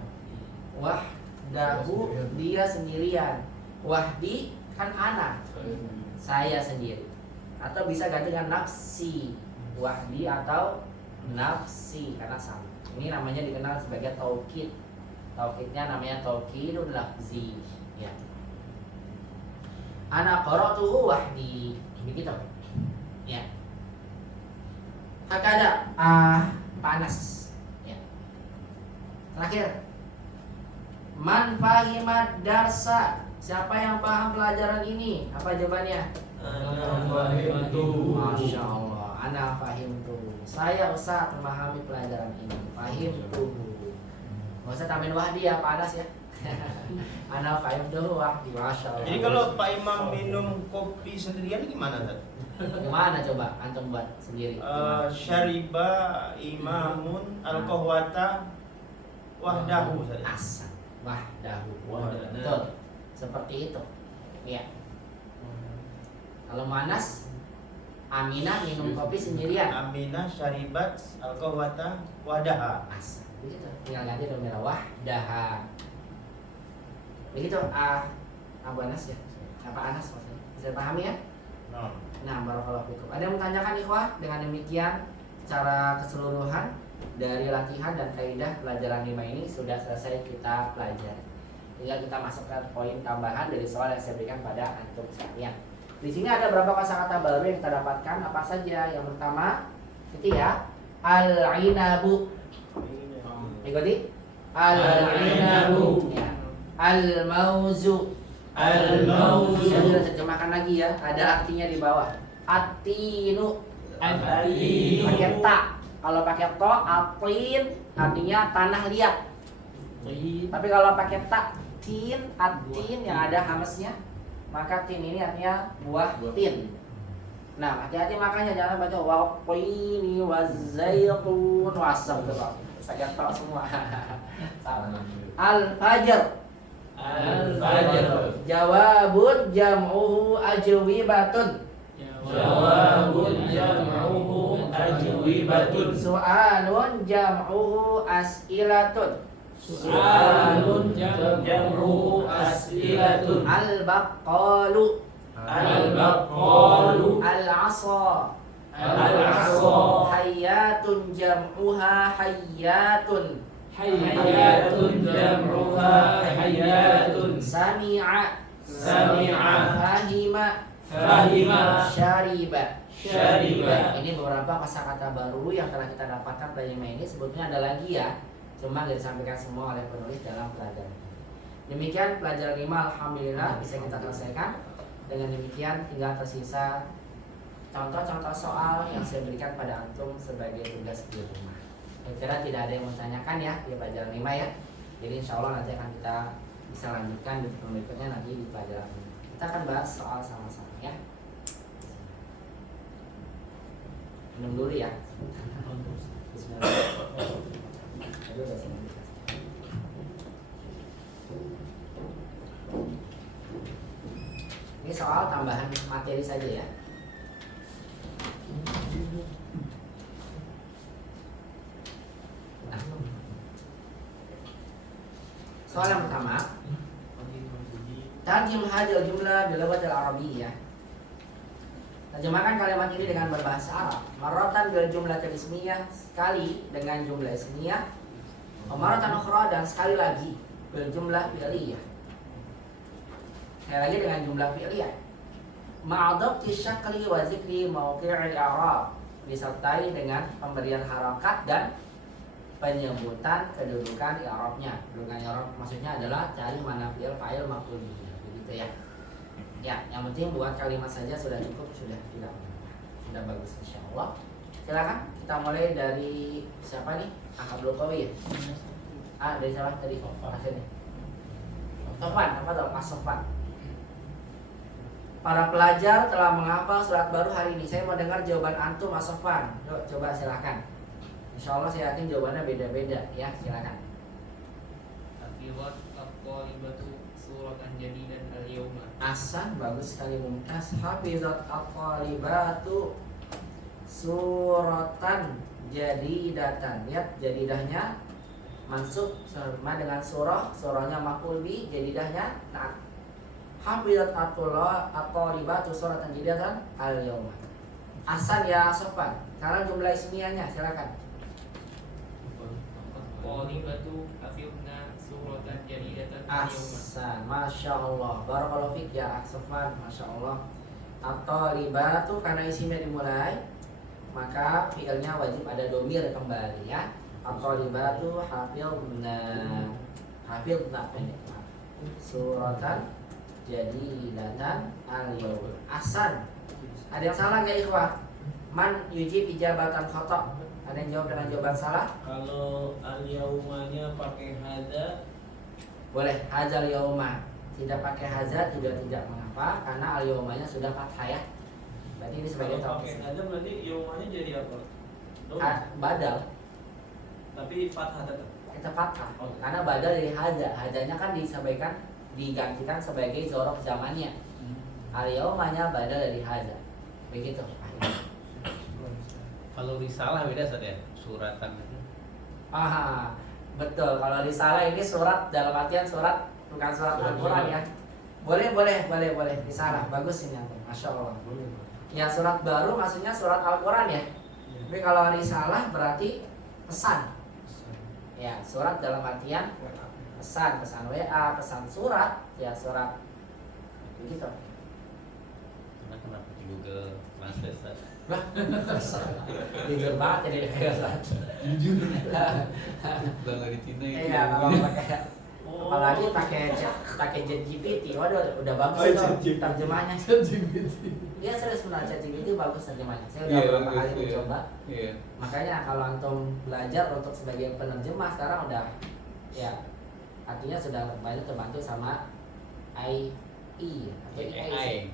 Wahdahu dia sendirian. Wahdi kan ana. Saya sendiri. Atau bisa ganti dengan nafsi. Wahdi atau nafsi karena sama. Ini namanya dikenal sebagai taukid. Taukidnya namanya taukidul lafzi. Ya. Ana qara'tuhu wahdi. Begitu. Ya. Hakada panas. Ya. Terakhir. Man fahimat darsa. Siapa yang paham pelajaran ini? Apa jawabannya? Masya Allah. Ana fahimtu. Saya usah memahami pelajaran ini. Fahimtu. Nggak usah tambahin wahdi ya, panas ya. Ana fahimtu wahdi. Masya Allah. Jadi kalau Pak Imam minum kopi sendirian gimana, Ustaz? Gimana coba antum buat sendiri? Syariba imamun al-qahwata wahdahu, Ustaz. Asa. Wahdahu. Wahdana. Betul. Seperti itu. Iya. Kalau manas, Aminah minum kopi sendirian. Aminah syaribat al-qahwata wahdaha. Asa. Begitu. Tinggal ganti dhamir wahdaha. Begitu. Abu Anas ya. Apa Anas maksudnya? Bisa pahami ya? Nah, barakallahu fikum. Ada yang menanyakan ikhwah? Dengan demikian secara keseluruhan dari latihan dan kaidah pelajaran 5 ini sudah selesai kita pelajari. Tinggal kita masukkan poin tambahan dari soal yang saya berikan pada antum sekalian. Di sini ada beberapa kosakata baru yang kita dapatkan. Apa saja? Yang pertama, itu ya, al-inabu. Ikuti. Al-inabu. Ya. Al-mauzu. Al-mauzu. Saya sudah terjemahkan lagi ya. Ada artinya di bawah. At-tinu. At-tinu. Pakai ta. Kalau pakai to, atin artinya tanah liat. Tapi kalau pakai ta, tin, atin yang ada hamesnya, maka tin ini artinya buah tin. Nah, hati-hati makanya jangan baca waqini wazaitun wasam tuh Pak. Pakai to semua. Salah. Al-fajr. Al-fajr. Jawabun jam'uhu ajwibatun. Jawabun jam'uhu ajwibatun. Su'alun jam'uhu as'ilatun. Su'alun jam'uhu as'ilatun. Al-baqqalu. Al-baqqalu. Al-'asa. Al-'asa. Hayyatun jam'uha hayyatun. Hayyatun jam'uha hayyatun. Sami'a. Sami'a. Fahima. Fahima. Syariba. Syariba. Ini beberapa kosakata baru yang telah kita dapatkan pada ini. Sebetulnya ada lagi ya, cuma nggak disampaikan semua oleh penulis dalam pelajaran. Demikian pelajaran 5, alhamdulillah bisa kita selesaikan. Dengan demikian tinggal tersisa contoh-contoh soal yang saya berikan pada antum sebagai tugas di rumah. Saya kira tidak ada yang mau tanyakan ya di pelajaran 5 ya. Jadi insya Allah nanti akan kita bisa lanjutkan di pertemuan berikutnya nanti di pelajaran 5. Kita akan bahas soal sama-sama ya. Minum dulu ya. Bismillah. Aduh, udah sini. Ini soal tambahan materi saja ya. Nah. Soal yang pertama, tarjim hadil jumlah bil lughatil arabiyyah. Terjemahkan kalimat ini dengan berbahasa Arab. Marratan bil jumlatil ismiyah, sekali dengan jumlah ismiyah. Marratan ukhra, dan sekali lagi bil jumlah fi'liyah. Sekali lagi dengan jumlah fi'liyah. Ma'adabti syakli wa zikri mawqi'il i'rab, disertai dengan pemberian harakat dan penyebutan kedudukan i'rabnya. Kedudukan i'rab maksudnya adalah cari mana fi'il, fa'il, maf'ul bihi. Begitu ya. Ya, yang penting buat kalimat saja sudah cukup, sudah tidak sudah bagus insyaallah. Silakan kita mulai dari siapa nih? Akab Lukawi ya? Dari siapa tadi? Akhirnya Sofwan, apa dong? Mas Sofwan. Para pelajar telah menghafal surat baru hari ini. Saya mau dengar jawaban antum, Mas Sofwan. Yuk, coba silakan. Insyaallah saya yakin jawabannya beda-beda ya, silakan. Hafizat at-talibatu suratan jadidan al-yawma. Ahsan, bagus sekali, mumtaz. Hafizat at-talibatu suratan jadidatan. Lihat jadidahnya mansub sama dengan surah, surahnya maf'ul bi, jadidahnya nah. Hafizat at-talibatu suratan jadidatan al-yawma. Ahsan ya Sofwan. Sekarang jumlah ismiyahnya silakan. At-talibatu hafizna suratan jadidatan al-yawma. Ahsan, masya Allah. Barakallahu fiik ya Sofwan, masya Allah. At-talibatu karena isimnya dimulai, maka fi'ilnya wajib ada domir kembali ya. At-talibatu hafizna pendek. Suratan jadidatan al-yawma. Ahsan. Ada yang salah nggak ikhwah? Man yujib ijabatan khata'. Ada yang jawab dengan jawaban salah? Kalau al-yaumanya pakai hada, Boleh, hadzal yauma. Tidak pakai hadza juga tidak mengapa karena al-yaumanya sudah fathah ya. Berarti ini sebagai kalau pakai tauhid. hada berarti yaumanya jadi apa? Badal Tapi fathah tetap. kita fathah. Oke. Karena badal dari hadza. Hadzanya kan disampaikan digantikan sebagai zorof zamannya. Al-yaumanya badal dari hadza. Begitu. Kalau risalah beda saja suratan. Ah, betul. Kalau risalah ini surat dalam artian surat, bukan surat Al-Quran ya. Boleh. Risalah bagus ini antum. Masya Allah. Ya surat baru maksudnya surat Al-Quran ya. Tapi kalau risalah berarti pesan. Ya surat dalam artian pesan WA, pesan surat, ya surat begitu. Karena kenapa di Google Translate Ustaz? Lah, jujur banget jadi kayak Jujur. Udah nggak di Cina itu. iya kalau pakai apalagi pakai ChatGPT, waduh udah bagus itu terjemahnya. Dia serius benar, ChatGPT bagus terjemahnya. Saya udah beberapa kali mencoba. Iya. Makanya kalau antum belajar untuk sebagai penerjemah sekarang udah ya artinya sudah banyak terbantu sama AI atau AI.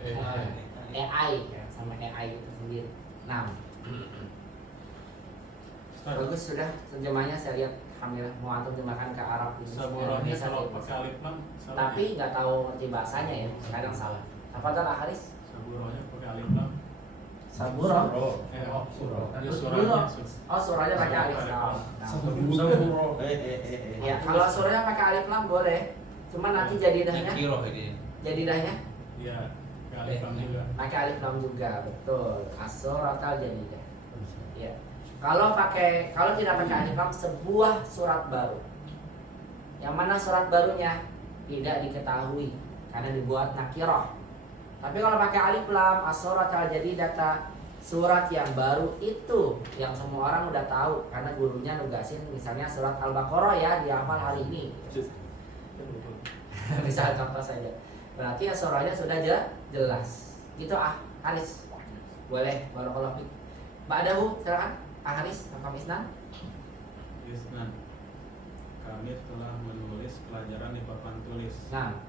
AI ya, sama AI itu sendiri. Nah, bagus sudah terjemahnya saya lihat. Alhamdulillah mau antum terjemahkan ke Arab Saburohnya kalau pakai alif lam salah. tapi nggak tahu ngerti bahasanya ya, kadang salah. Apa tuh Haris? Saburohnya pakai alif lam. Saburo. Surah. Ya Dulu. surahnya. Oh surahnya pakai alif lam. Nah, Saburo. ya kalau surahnya pakai alif lam boleh, cuma nanti jadi dahnya, Nakiro ini. jadi dahnya Iya, pakai alif lam juga. pakai alif lam juga, betul. As-suratal jadidah. Ya. Kalau tidak pakai alif lam, sebuah surat baru. Yang mana surat barunya tidak diketahui karena dibuat nakirah. Tapi kalau pakai alif lam, as-suratal jadidata, surat yang baru itu yang semua orang udah tahu karena gurunya nugasin misalnya surat Al-Baqarah ya dihafal hari ini. Misal contoh saja. Berarti ya surahnya sudah jelas. Gitu Haris. Boleh, barakallahu fiik. Ba'dahu silakan. Haris, Akam Isnan. Isnan. Kami telah menulis pelajaran di papan tulis. Nah,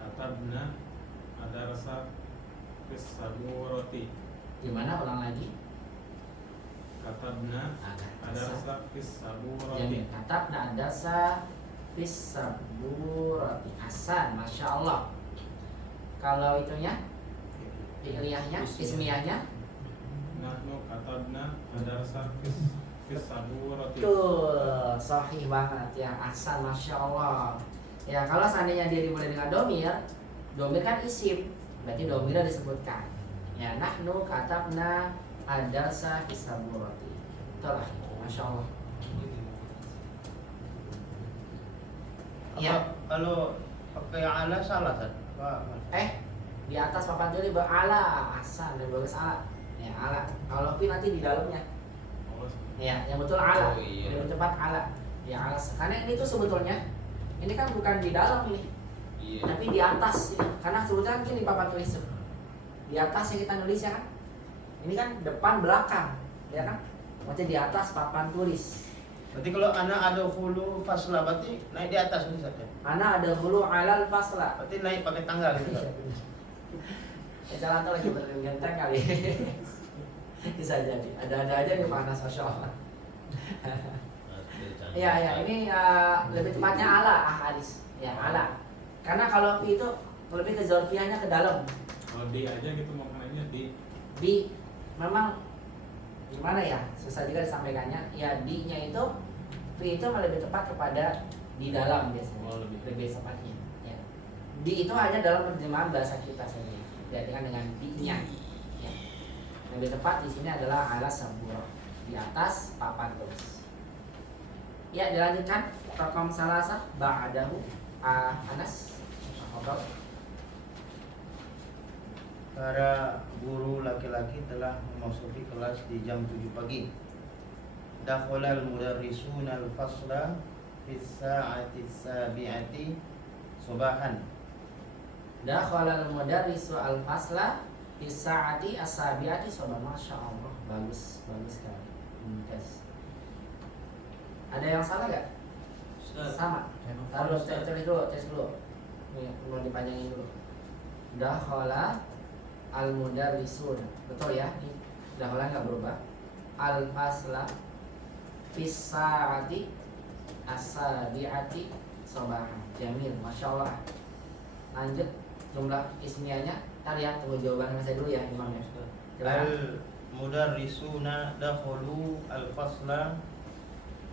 Katabna ada rasa Saburoti. gimana ulang lagi? Katabna ada rasa Saburoti. Jamil. Katab na adasa fis saburati. Hasan, Masya Allah. Kalau itunya fi'liyahnya, ismiyahnya Nahnu katabna ada rasa Saburoti. betul, sahih banget ya, Hasan, Masya Allah. Ya kalau seandainya dia dimulai dengan domir kan isim, berarti domirnya disebutkan. Ya nahnu katabna ad-darsa fis saburati. Betul lah, Masya Allah. Ya. Kalau pakai ala salah kan? Di atas papan tulis ala, Hasan, lebih bagus ala. Ya ala. Kalau fi nanti di dalamnya. Ya, yang betul ala. Oh, iya. Lebih tepat ala. Ya ala. Karena ini tuh sebetulnya ini kan bukan di dalam ini, Iya. tapi di atas ini. Karena sebetulnya kan di papan tulis di atas yang kita nulis ya kan. Ini kan depan belakang, ya kan? Maksudnya di atas papan tulis. Berarti kalau anak ada hulu fasla berarti naik di atas ini saja. Ana ada hulu alal fasla. Berarti naik pakai tangga gitu kan. Ya jalan tuh lagi bergenteng kali. Bisa jadi. Ada-ada aja nih panas, Masya Allah. Iya, ini lebih tepatnya ala, Haris. Ya, ala. Karena kalau fi itu lebih ke zorfiyahnya ke dalam. Kalau di aja gitu makanannya di. Di memang gimana ya? Susah juga disampaikannya. Ya, di-nya itu fi itu lebih tepat kepada di dalam biasanya. Oh, lebih. tepatnya. Ya. Di itu hanya dalam terjemahan bahasa kita saja. Diartikan dengan di-nya. Ya. Lebih tepat di sini adalah ala sabur, di atas papan tulis. Ya, dilanjutkan. Raqam salasah ba'dahu Anas. Ngobrol. Para guru laki-laki telah memasuki kelas di jam 7 pagi. Dakhala al-mudarrisuna al-fasla fi as-sa'ati as-sabi'ati subahan. Dakhala al-mudarrisu al-fasla fi sa'ati as-sabi'ati subahan. Masya Allah, bagus sekali. Mumtaz. Ada yang salah nggak? Sama. Taruh tulis dulu. Nih, mau dipanjangin dulu. Dakhala al-mudarrisun. Betul ya? Ini dakhala nggak berubah. Al-fasla fis sa'ati as-sabi'ati subahan. Jamil, Masya Allah. Lanjut jumlah ismiyahnya. Ntar ya, tunggu jawaban saya dulu ya, Imam ya. Silakan. Al-mudarrisuna dakhalu al-fasla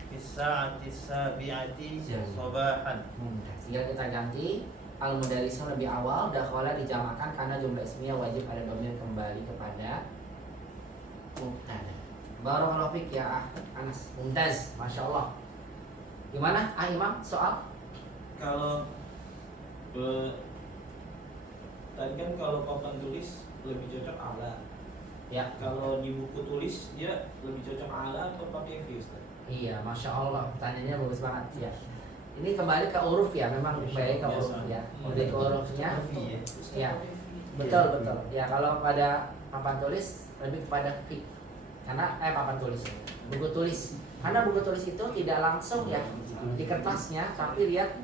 fi as-sa'ati as-sabi'ati subahan. Sehingga kita ganti al-mudarrisun lebih awal, dakhala dijamakan karena jumlah ismiyah wajib ada domir kembali kepada mubtada. Barakallahu fiik ya Anas. Mumtaz, Masya Allah. Gimana? Imam soal? Kalau tadi kan kalau papan tulis lebih cocok ala. Ya. Kalau di buku tulis dia lebih cocok ala atau pakai V, Ustaz? Iya, masya Allah, pertanyaannya bagus banget ya. Ini kembali ke huruf ya, memang kembali ke huruf ya. Kembali ke hurufnya. Ya, betul. Ya, kalau pada papan tulis lebih kepada V. Karena papan tulis, buku tulis. Karena buku tulis itu tidak langsung ya di kertasnya, tapi lihat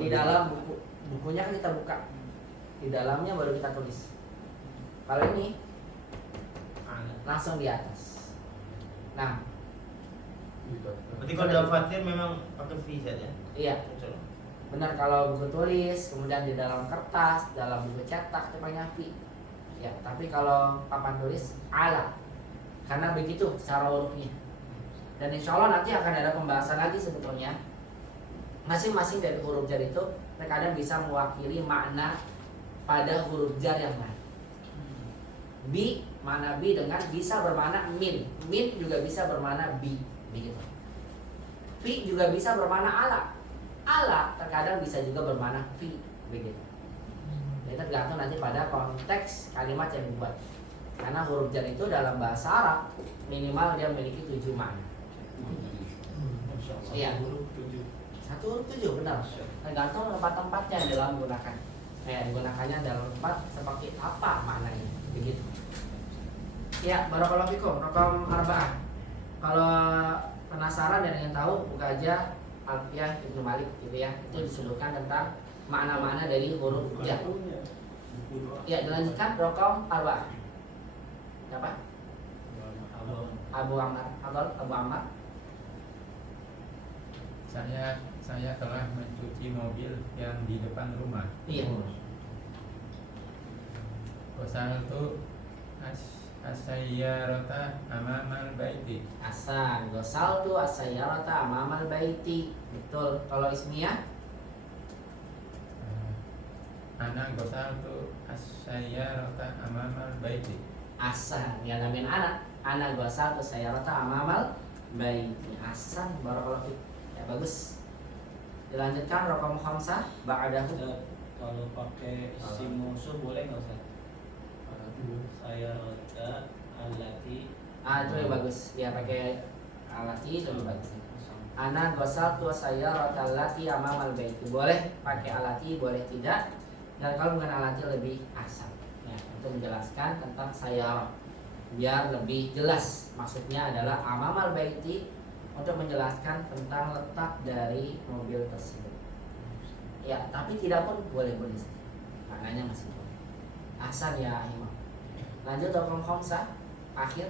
di dalam bukunya kan kita buka. Di dalamnya baru kita tulis. Kalau ini langsung di atas. Nah, Berarti kalau dalam Fatir memang pakai V saja. iya. Benar, kalau buku tulis, kemudian di dalam kertas, dalam buku cetak itu pakai V. Ya, tapi kalau papan tulis ala. Karena begitu cara hurufnya. Dan insya Allah nanti akan ada pembahasan lagi sebetulnya. Masing-masing dari huruf jar itu terkadang bisa mewakili makna pada huruf jar yang lain. Bi, makna bi dengan bisa bermakna min. Min juga bisa bermakna bi. Begitu. Fi juga bisa bermakna ala. Ala terkadang bisa juga bermakna fi. Begitu. Jadi tergantung nanti pada konteks kalimat yang dibuat. Karena huruf jar itu dalam bahasa Arab minimal dia memiliki 7 makna. Iya. Satu huruf 7 benar. Tergantung tempat-tempatnya dalam menggunakan. Digunakannya dalam tempat seperti apa maknanya. Begitu. Ya, barakallahu fikum. Raqam 4. Kalau penasaran dan ingin tahu, buka aja Alfiyah Ibnu Malik gitu ya. Itu disebutkan tentang makna-makna dari huruf jar. Ya, dilanjutkan raqam 4. Siapa? Abu Ammar. Abu Ammar. Saya telah mencuci mobil yang di depan rumah. Iya. Wasaltu as-sayyarata amamal baiti. Asan, gosaltu as-sayyarata amamal baiti. Betul. Kalau ismiyah? Ana gosaltu as-sayyarata amamal baiti. Asan, ya namin anak gosaltu as-sayyarata amamal baiti. Asan, barakallahu fiik. Ya bagus. Dilanjutkan raqam 5 ba'dahu. Kalau pakai isim musuh boleh nggak, Ustaz? Saya rota alati. Itu yang bagus. Ya pakai alati itu lebih bagus. Ana gosaltu as-sayyarata allati amamal baiti. Boleh pakai alati, boleh tidak. Dan kalau bukan alati lebih asal. Ya, untuk menjelaskan tentang sayyarah biar lebih jelas. Maksudnya adalah amamal baiti untuk menjelaskan tentang letak dari mobil tersebut. Ya, tapi tidak pun boleh-boleh saja. Maknanya masih boleh. Asal ya imam. Lanjut raqam 5 akhir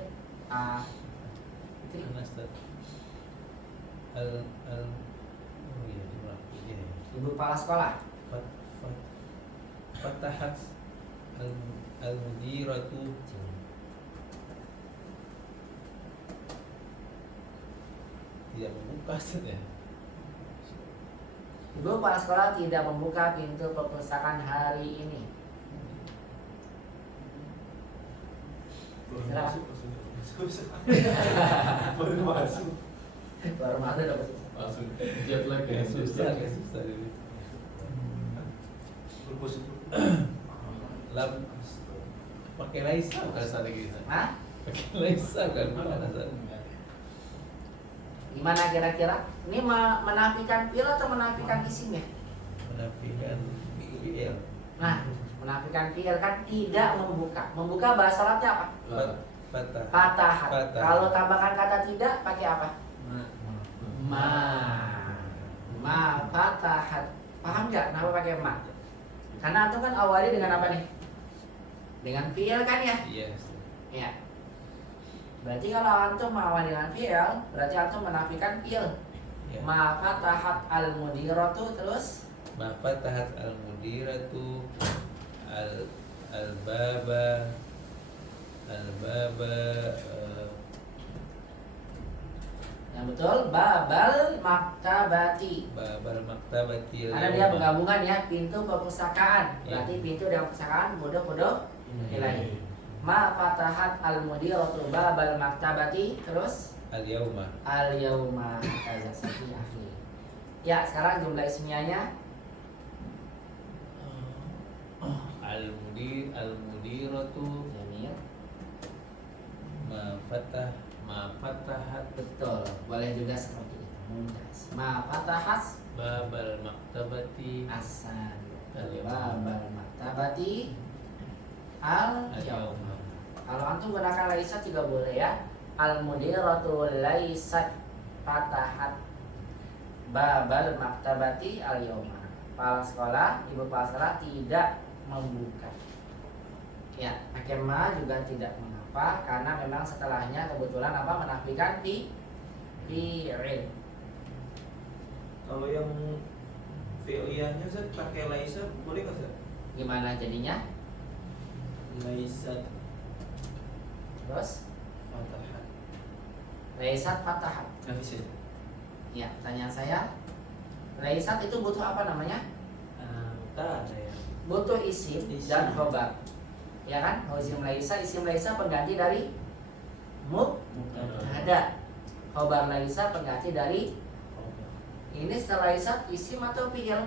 Ibu kepala sekolah. Fatahat al-mudiratu. Tidak membuka ya. Ibu kepala sekolah tidak membuka pintu perpustakaan hari ini. Baru masuk. Baru masuk dapat. Langsung jet lag ya. Susah ini. Lam pakai laisa bukan salah kita. Hah? Pakai laisa kan mana salah. Gimana kira-kira? Ini menafikan fi'il atau menafikan isim ya? Menafikan fi'il. Nah, menafikan fi'il kan tidak membuka. Membuka bahasa Arabnya apa? Fatah. Fatahat. Fatah. Kalau tambahkan kata tidak pakai apa? Ma. Ma fatahat. Paham nggak? Kenapa pakai ma? Karena antum kan awali dengan apa nih? Dengan fi'il kan ya? Yes. Ya. Berarti kalau antum mengawali dengan fi'il, berarti antum menafikan fi'il. Ya. Ma fatahat al-mudiratu terus Ma fatahat al-mudiratu al-baba yang betul babal maktabati. babal maktabati. Karena dia penggabungan ya, pintu perpustakaan. Ya. Berarti pintu dari perpustakaan bodoh ilahi. Ma fatahat al-mudiratu babal maktabati terus al-yauma. al-yauma kaza seperti akhir. Ya, sekarang jumlah ismiyahnya Al-mudiratu Jamil. ma fatahat Betul, boleh juga seperti itu. Mumtaz. Ma fatahas babal maktabati asan. Al-yawma. Babal maktabati al al-yawma. Kalau antum gunakan laisat juga boleh ya. Al mudiratu laisat fatahat babal maktabati al yawma. Kepala sekolah, ibu kepala sekolah tidak membuka. Ya, pakai ma juga tidak mengapa karena memang setelahnya kebetulan apa menafikan fi'il. Kalau yang fi'liyahnya Ustaz pakai laisa boleh nggak Ustaz? Gimana jadinya? Laisa Terus fatahat. laisat fatahat. Nggak bisa. Ya, pertanyaan saya, laisat itu butuh apa namanya? Tak ada ya. Butuh isim dan khobar. Ya kan? Kalau isim laisa pengganti dari mubtada. Khobar laisa pengganti dari ini setelah laisa isim atau fi'il?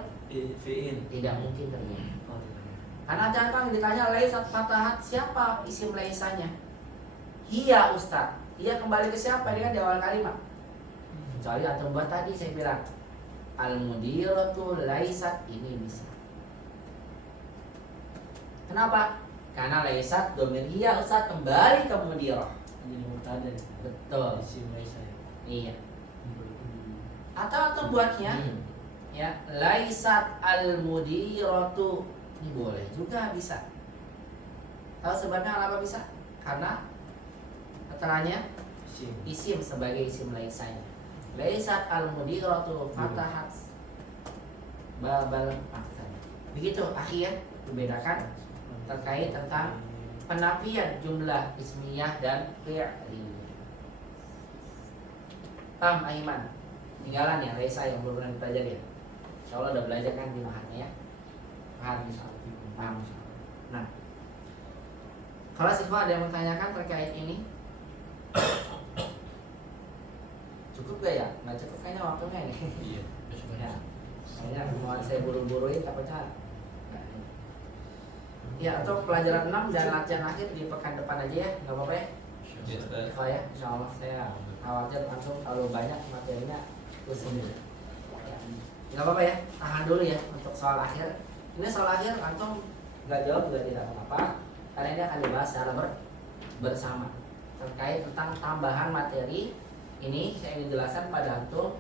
Fi'il. Tidak mungkin terjadi. Oh, tidak. Karena jangan ditanya laisat fatahat siapa isim laisanya? Hiya Ustaz. Dia kembali ke siapa? Dia kan di awal kalimat. Kecuali antum buat tadi saya bilang al-mudiratu laisat, ini bisa. Kenapa? Karena laisat domir hiya Ustaz kembali ke mudirah. Ini mubtada. Betul. Isim laisa. Iya. Atau buatnya ya laisat al-mudiratu. Ini boleh juga bisa. Tahu sebabnya kenapa bisa? Karena setelahnya Isim. isim sebagai isim laisanya. Laisat al-mudiratu fatahat babal maktab. Begitu akhi ya, dibedakan terkait tentang penafian jumlah ismiyah dan fi'liyah. Paham Aiman? Tinggalan ya laisa yang belum pernah dipelajari ya. Insyaallah udah belajar kan di mahatnya ya. Paham insyaallah. Paham insyaallah. Nah, kalau siswa ada yang menanyakan terkait ini, cukup gak ya? Nggak cukup kayaknya waktunya ini. Iya. Ya, kayaknya mau saya buru-buruin takutnya. Ya, atau pelajaran 6 dan latihan akhir di pekan depan aja ya, nggak apa-apa ya? Iya, Ustaz. Oh ya, insyaallah saya khawatir langsung kalau banyak materinya pusing. Ya, nggak apa-apa ya, tahan dulu ya untuk soal akhir. Ini soal akhir antum nggak jawab juga tidak apa-apa, karena ini akan dibahas secara bersama terkait tentang tambahan materi. Ini saya ingin jelaskan pada antum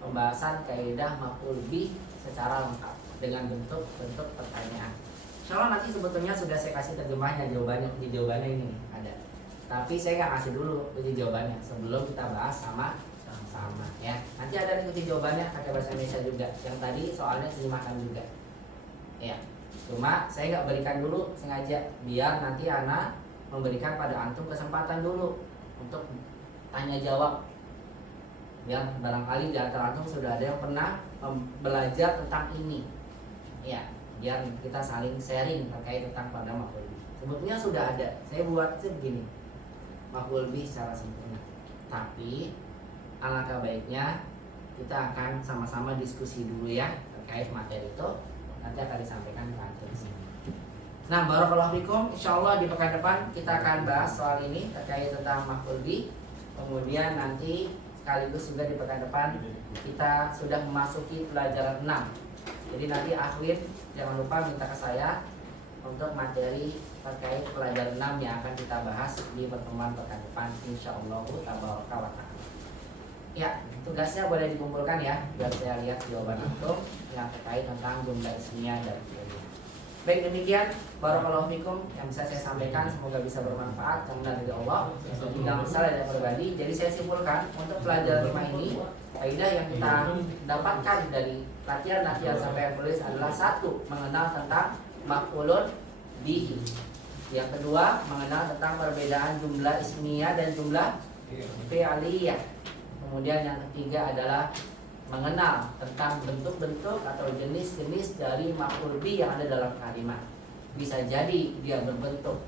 pembahasan kaidah maf'ul bih secara lengkap dengan bentuk-bentuk pertanyaan. Insyaallah nanti sebetulnya sudah saya kasih terjemahnya, jawabannya ini ada. Tapi saya nggak kasih dulu kunci jawabannya sebelum kita bahas sama ya. Nanti ada kunci jawabannya pakai bahasa Indonesia juga. Yang tadi soalnya terjemahkan juga. Ya. Cuma saya nggak berikan dulu sengaja biar nanti Ana memberikan pada antum kesempatan dulu untuk tanya jawab. Biar barangkali di antara antum sudah ada yang pernah belajar tentang ini. Ya. Biar kita saling sharing terkait tentang pada maf'ul bih. Sebetulnya sudah ada. Saya buat begini. Maf'ul bih secara sempurna. Tapi alangkah baiknya kita akan sama-sama diskusi dulu ya terkait materi itu. Nanti akan disampaikan ke antum di sini. Nah, barakallahu fikum. Insyaallah di pekan depan kita akan bahas soal ini terkait tentang maf'ul bih. Kemudian nanti sekaligus juga di pekan depan kita sudah memasuki pelajaran 6. Jadi nanti akhir jangan lupa minta ke saya untuk materi terkait pelajaran 6 yang akan kita bahas di pertemuan pekan depan insyaallah tabaraka wa ta'ala. Ya, tugasnya boleh dikumpulkan ya biar saya lihat jawaban antum yang terkait tentang jumlah ismiyah dan fi'liyah. Baik, demikian barakallahu fikum yang bisa saya sampaikan, semoga bisa bermanfaat karena dari Allah yang salah dan pribadi. Jadi saya simpulkan untuk pelajaran 5 ini kaidah yang kita dapatkan dari latihan-latihan sampai yang tulis adalah: satu, mengenal tentang maf'ulun bihi. Yang kedua, mengenal tentang perbedaan jumlah ismiyah dan jumlah fi'liyah. Kemudian yang ketiga adalah mengenal tentang bentuk-bentuk atau jenis-jenis dari maf'ul bih yang ada dalam kalimat. Bisa jadi dia berbentuk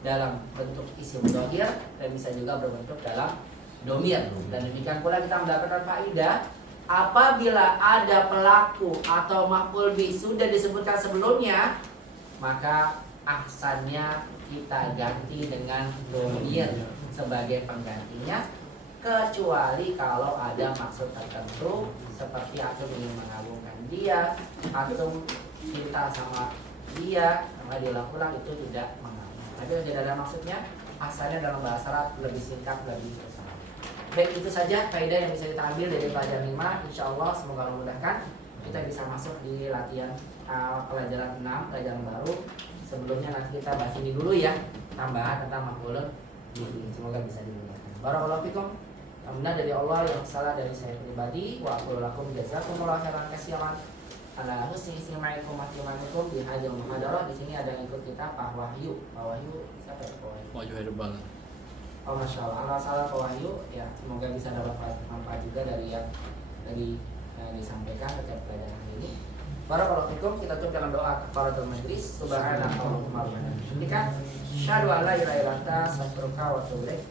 dalam bentuk isim dhahir dan bisa juga berbentuk dalam domir. Dan demikian pula kita mendapatkan faedah apabila ada pelaku atau maf'ul bih sudah disebutkan sebelumnya, maka ahsannya kita ganti dengan dhamir sebagai penggantinya, kecuali kalau ada maksud tertentu seperti aku ingin mengagungkan dia atau cinta sama dia, maka diulang-ulang itu tidak mengagumkan. Tapi kalau tidak ada maksudnya, asalnya dalam bahasa Arab lebih singkat, lebih besar. Baik, itu saja kaidah yang bisa kita ambil dari pelajaran 5. Insya Allah semoga memudahkan kita bisa masuk di latihan pelajaran 6, pelajaran baru. Sebelumnya nanti kita bahas ini dulu ya, tambahan tentang maf'ulun bihi. Semoga bisa dimudahkan. Barakallahu fikum. Alhamdulillah dari Allah, yang salah dari saya pribadi. Wa aqulu lakum jazakumullahu khairan katsiran ala husni istima'ikum wa ihtimamikum di hadhihi muhadarah. Di sini ada yang ikut kita Pak Wahyu. Pak Wahyu siapa ya Pak Wahyu? Wahyu Herbal. Oh, Masya Allah, Allah salah Pak Wahyu. Ya, semoga bisa dapat manfaat juga dari yang disampaikan terkait pelajaran ini. Barakallahu fikum. Kita tutup dalam doa kafaratul majlis. Subhanakallahumma wa bihamdika, asyhadu an la ilaha illa anta, astaghfiruka wa atubu ilaik.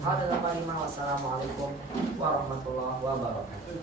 Wassalamualaikum warahmatullahi wabarakatuh.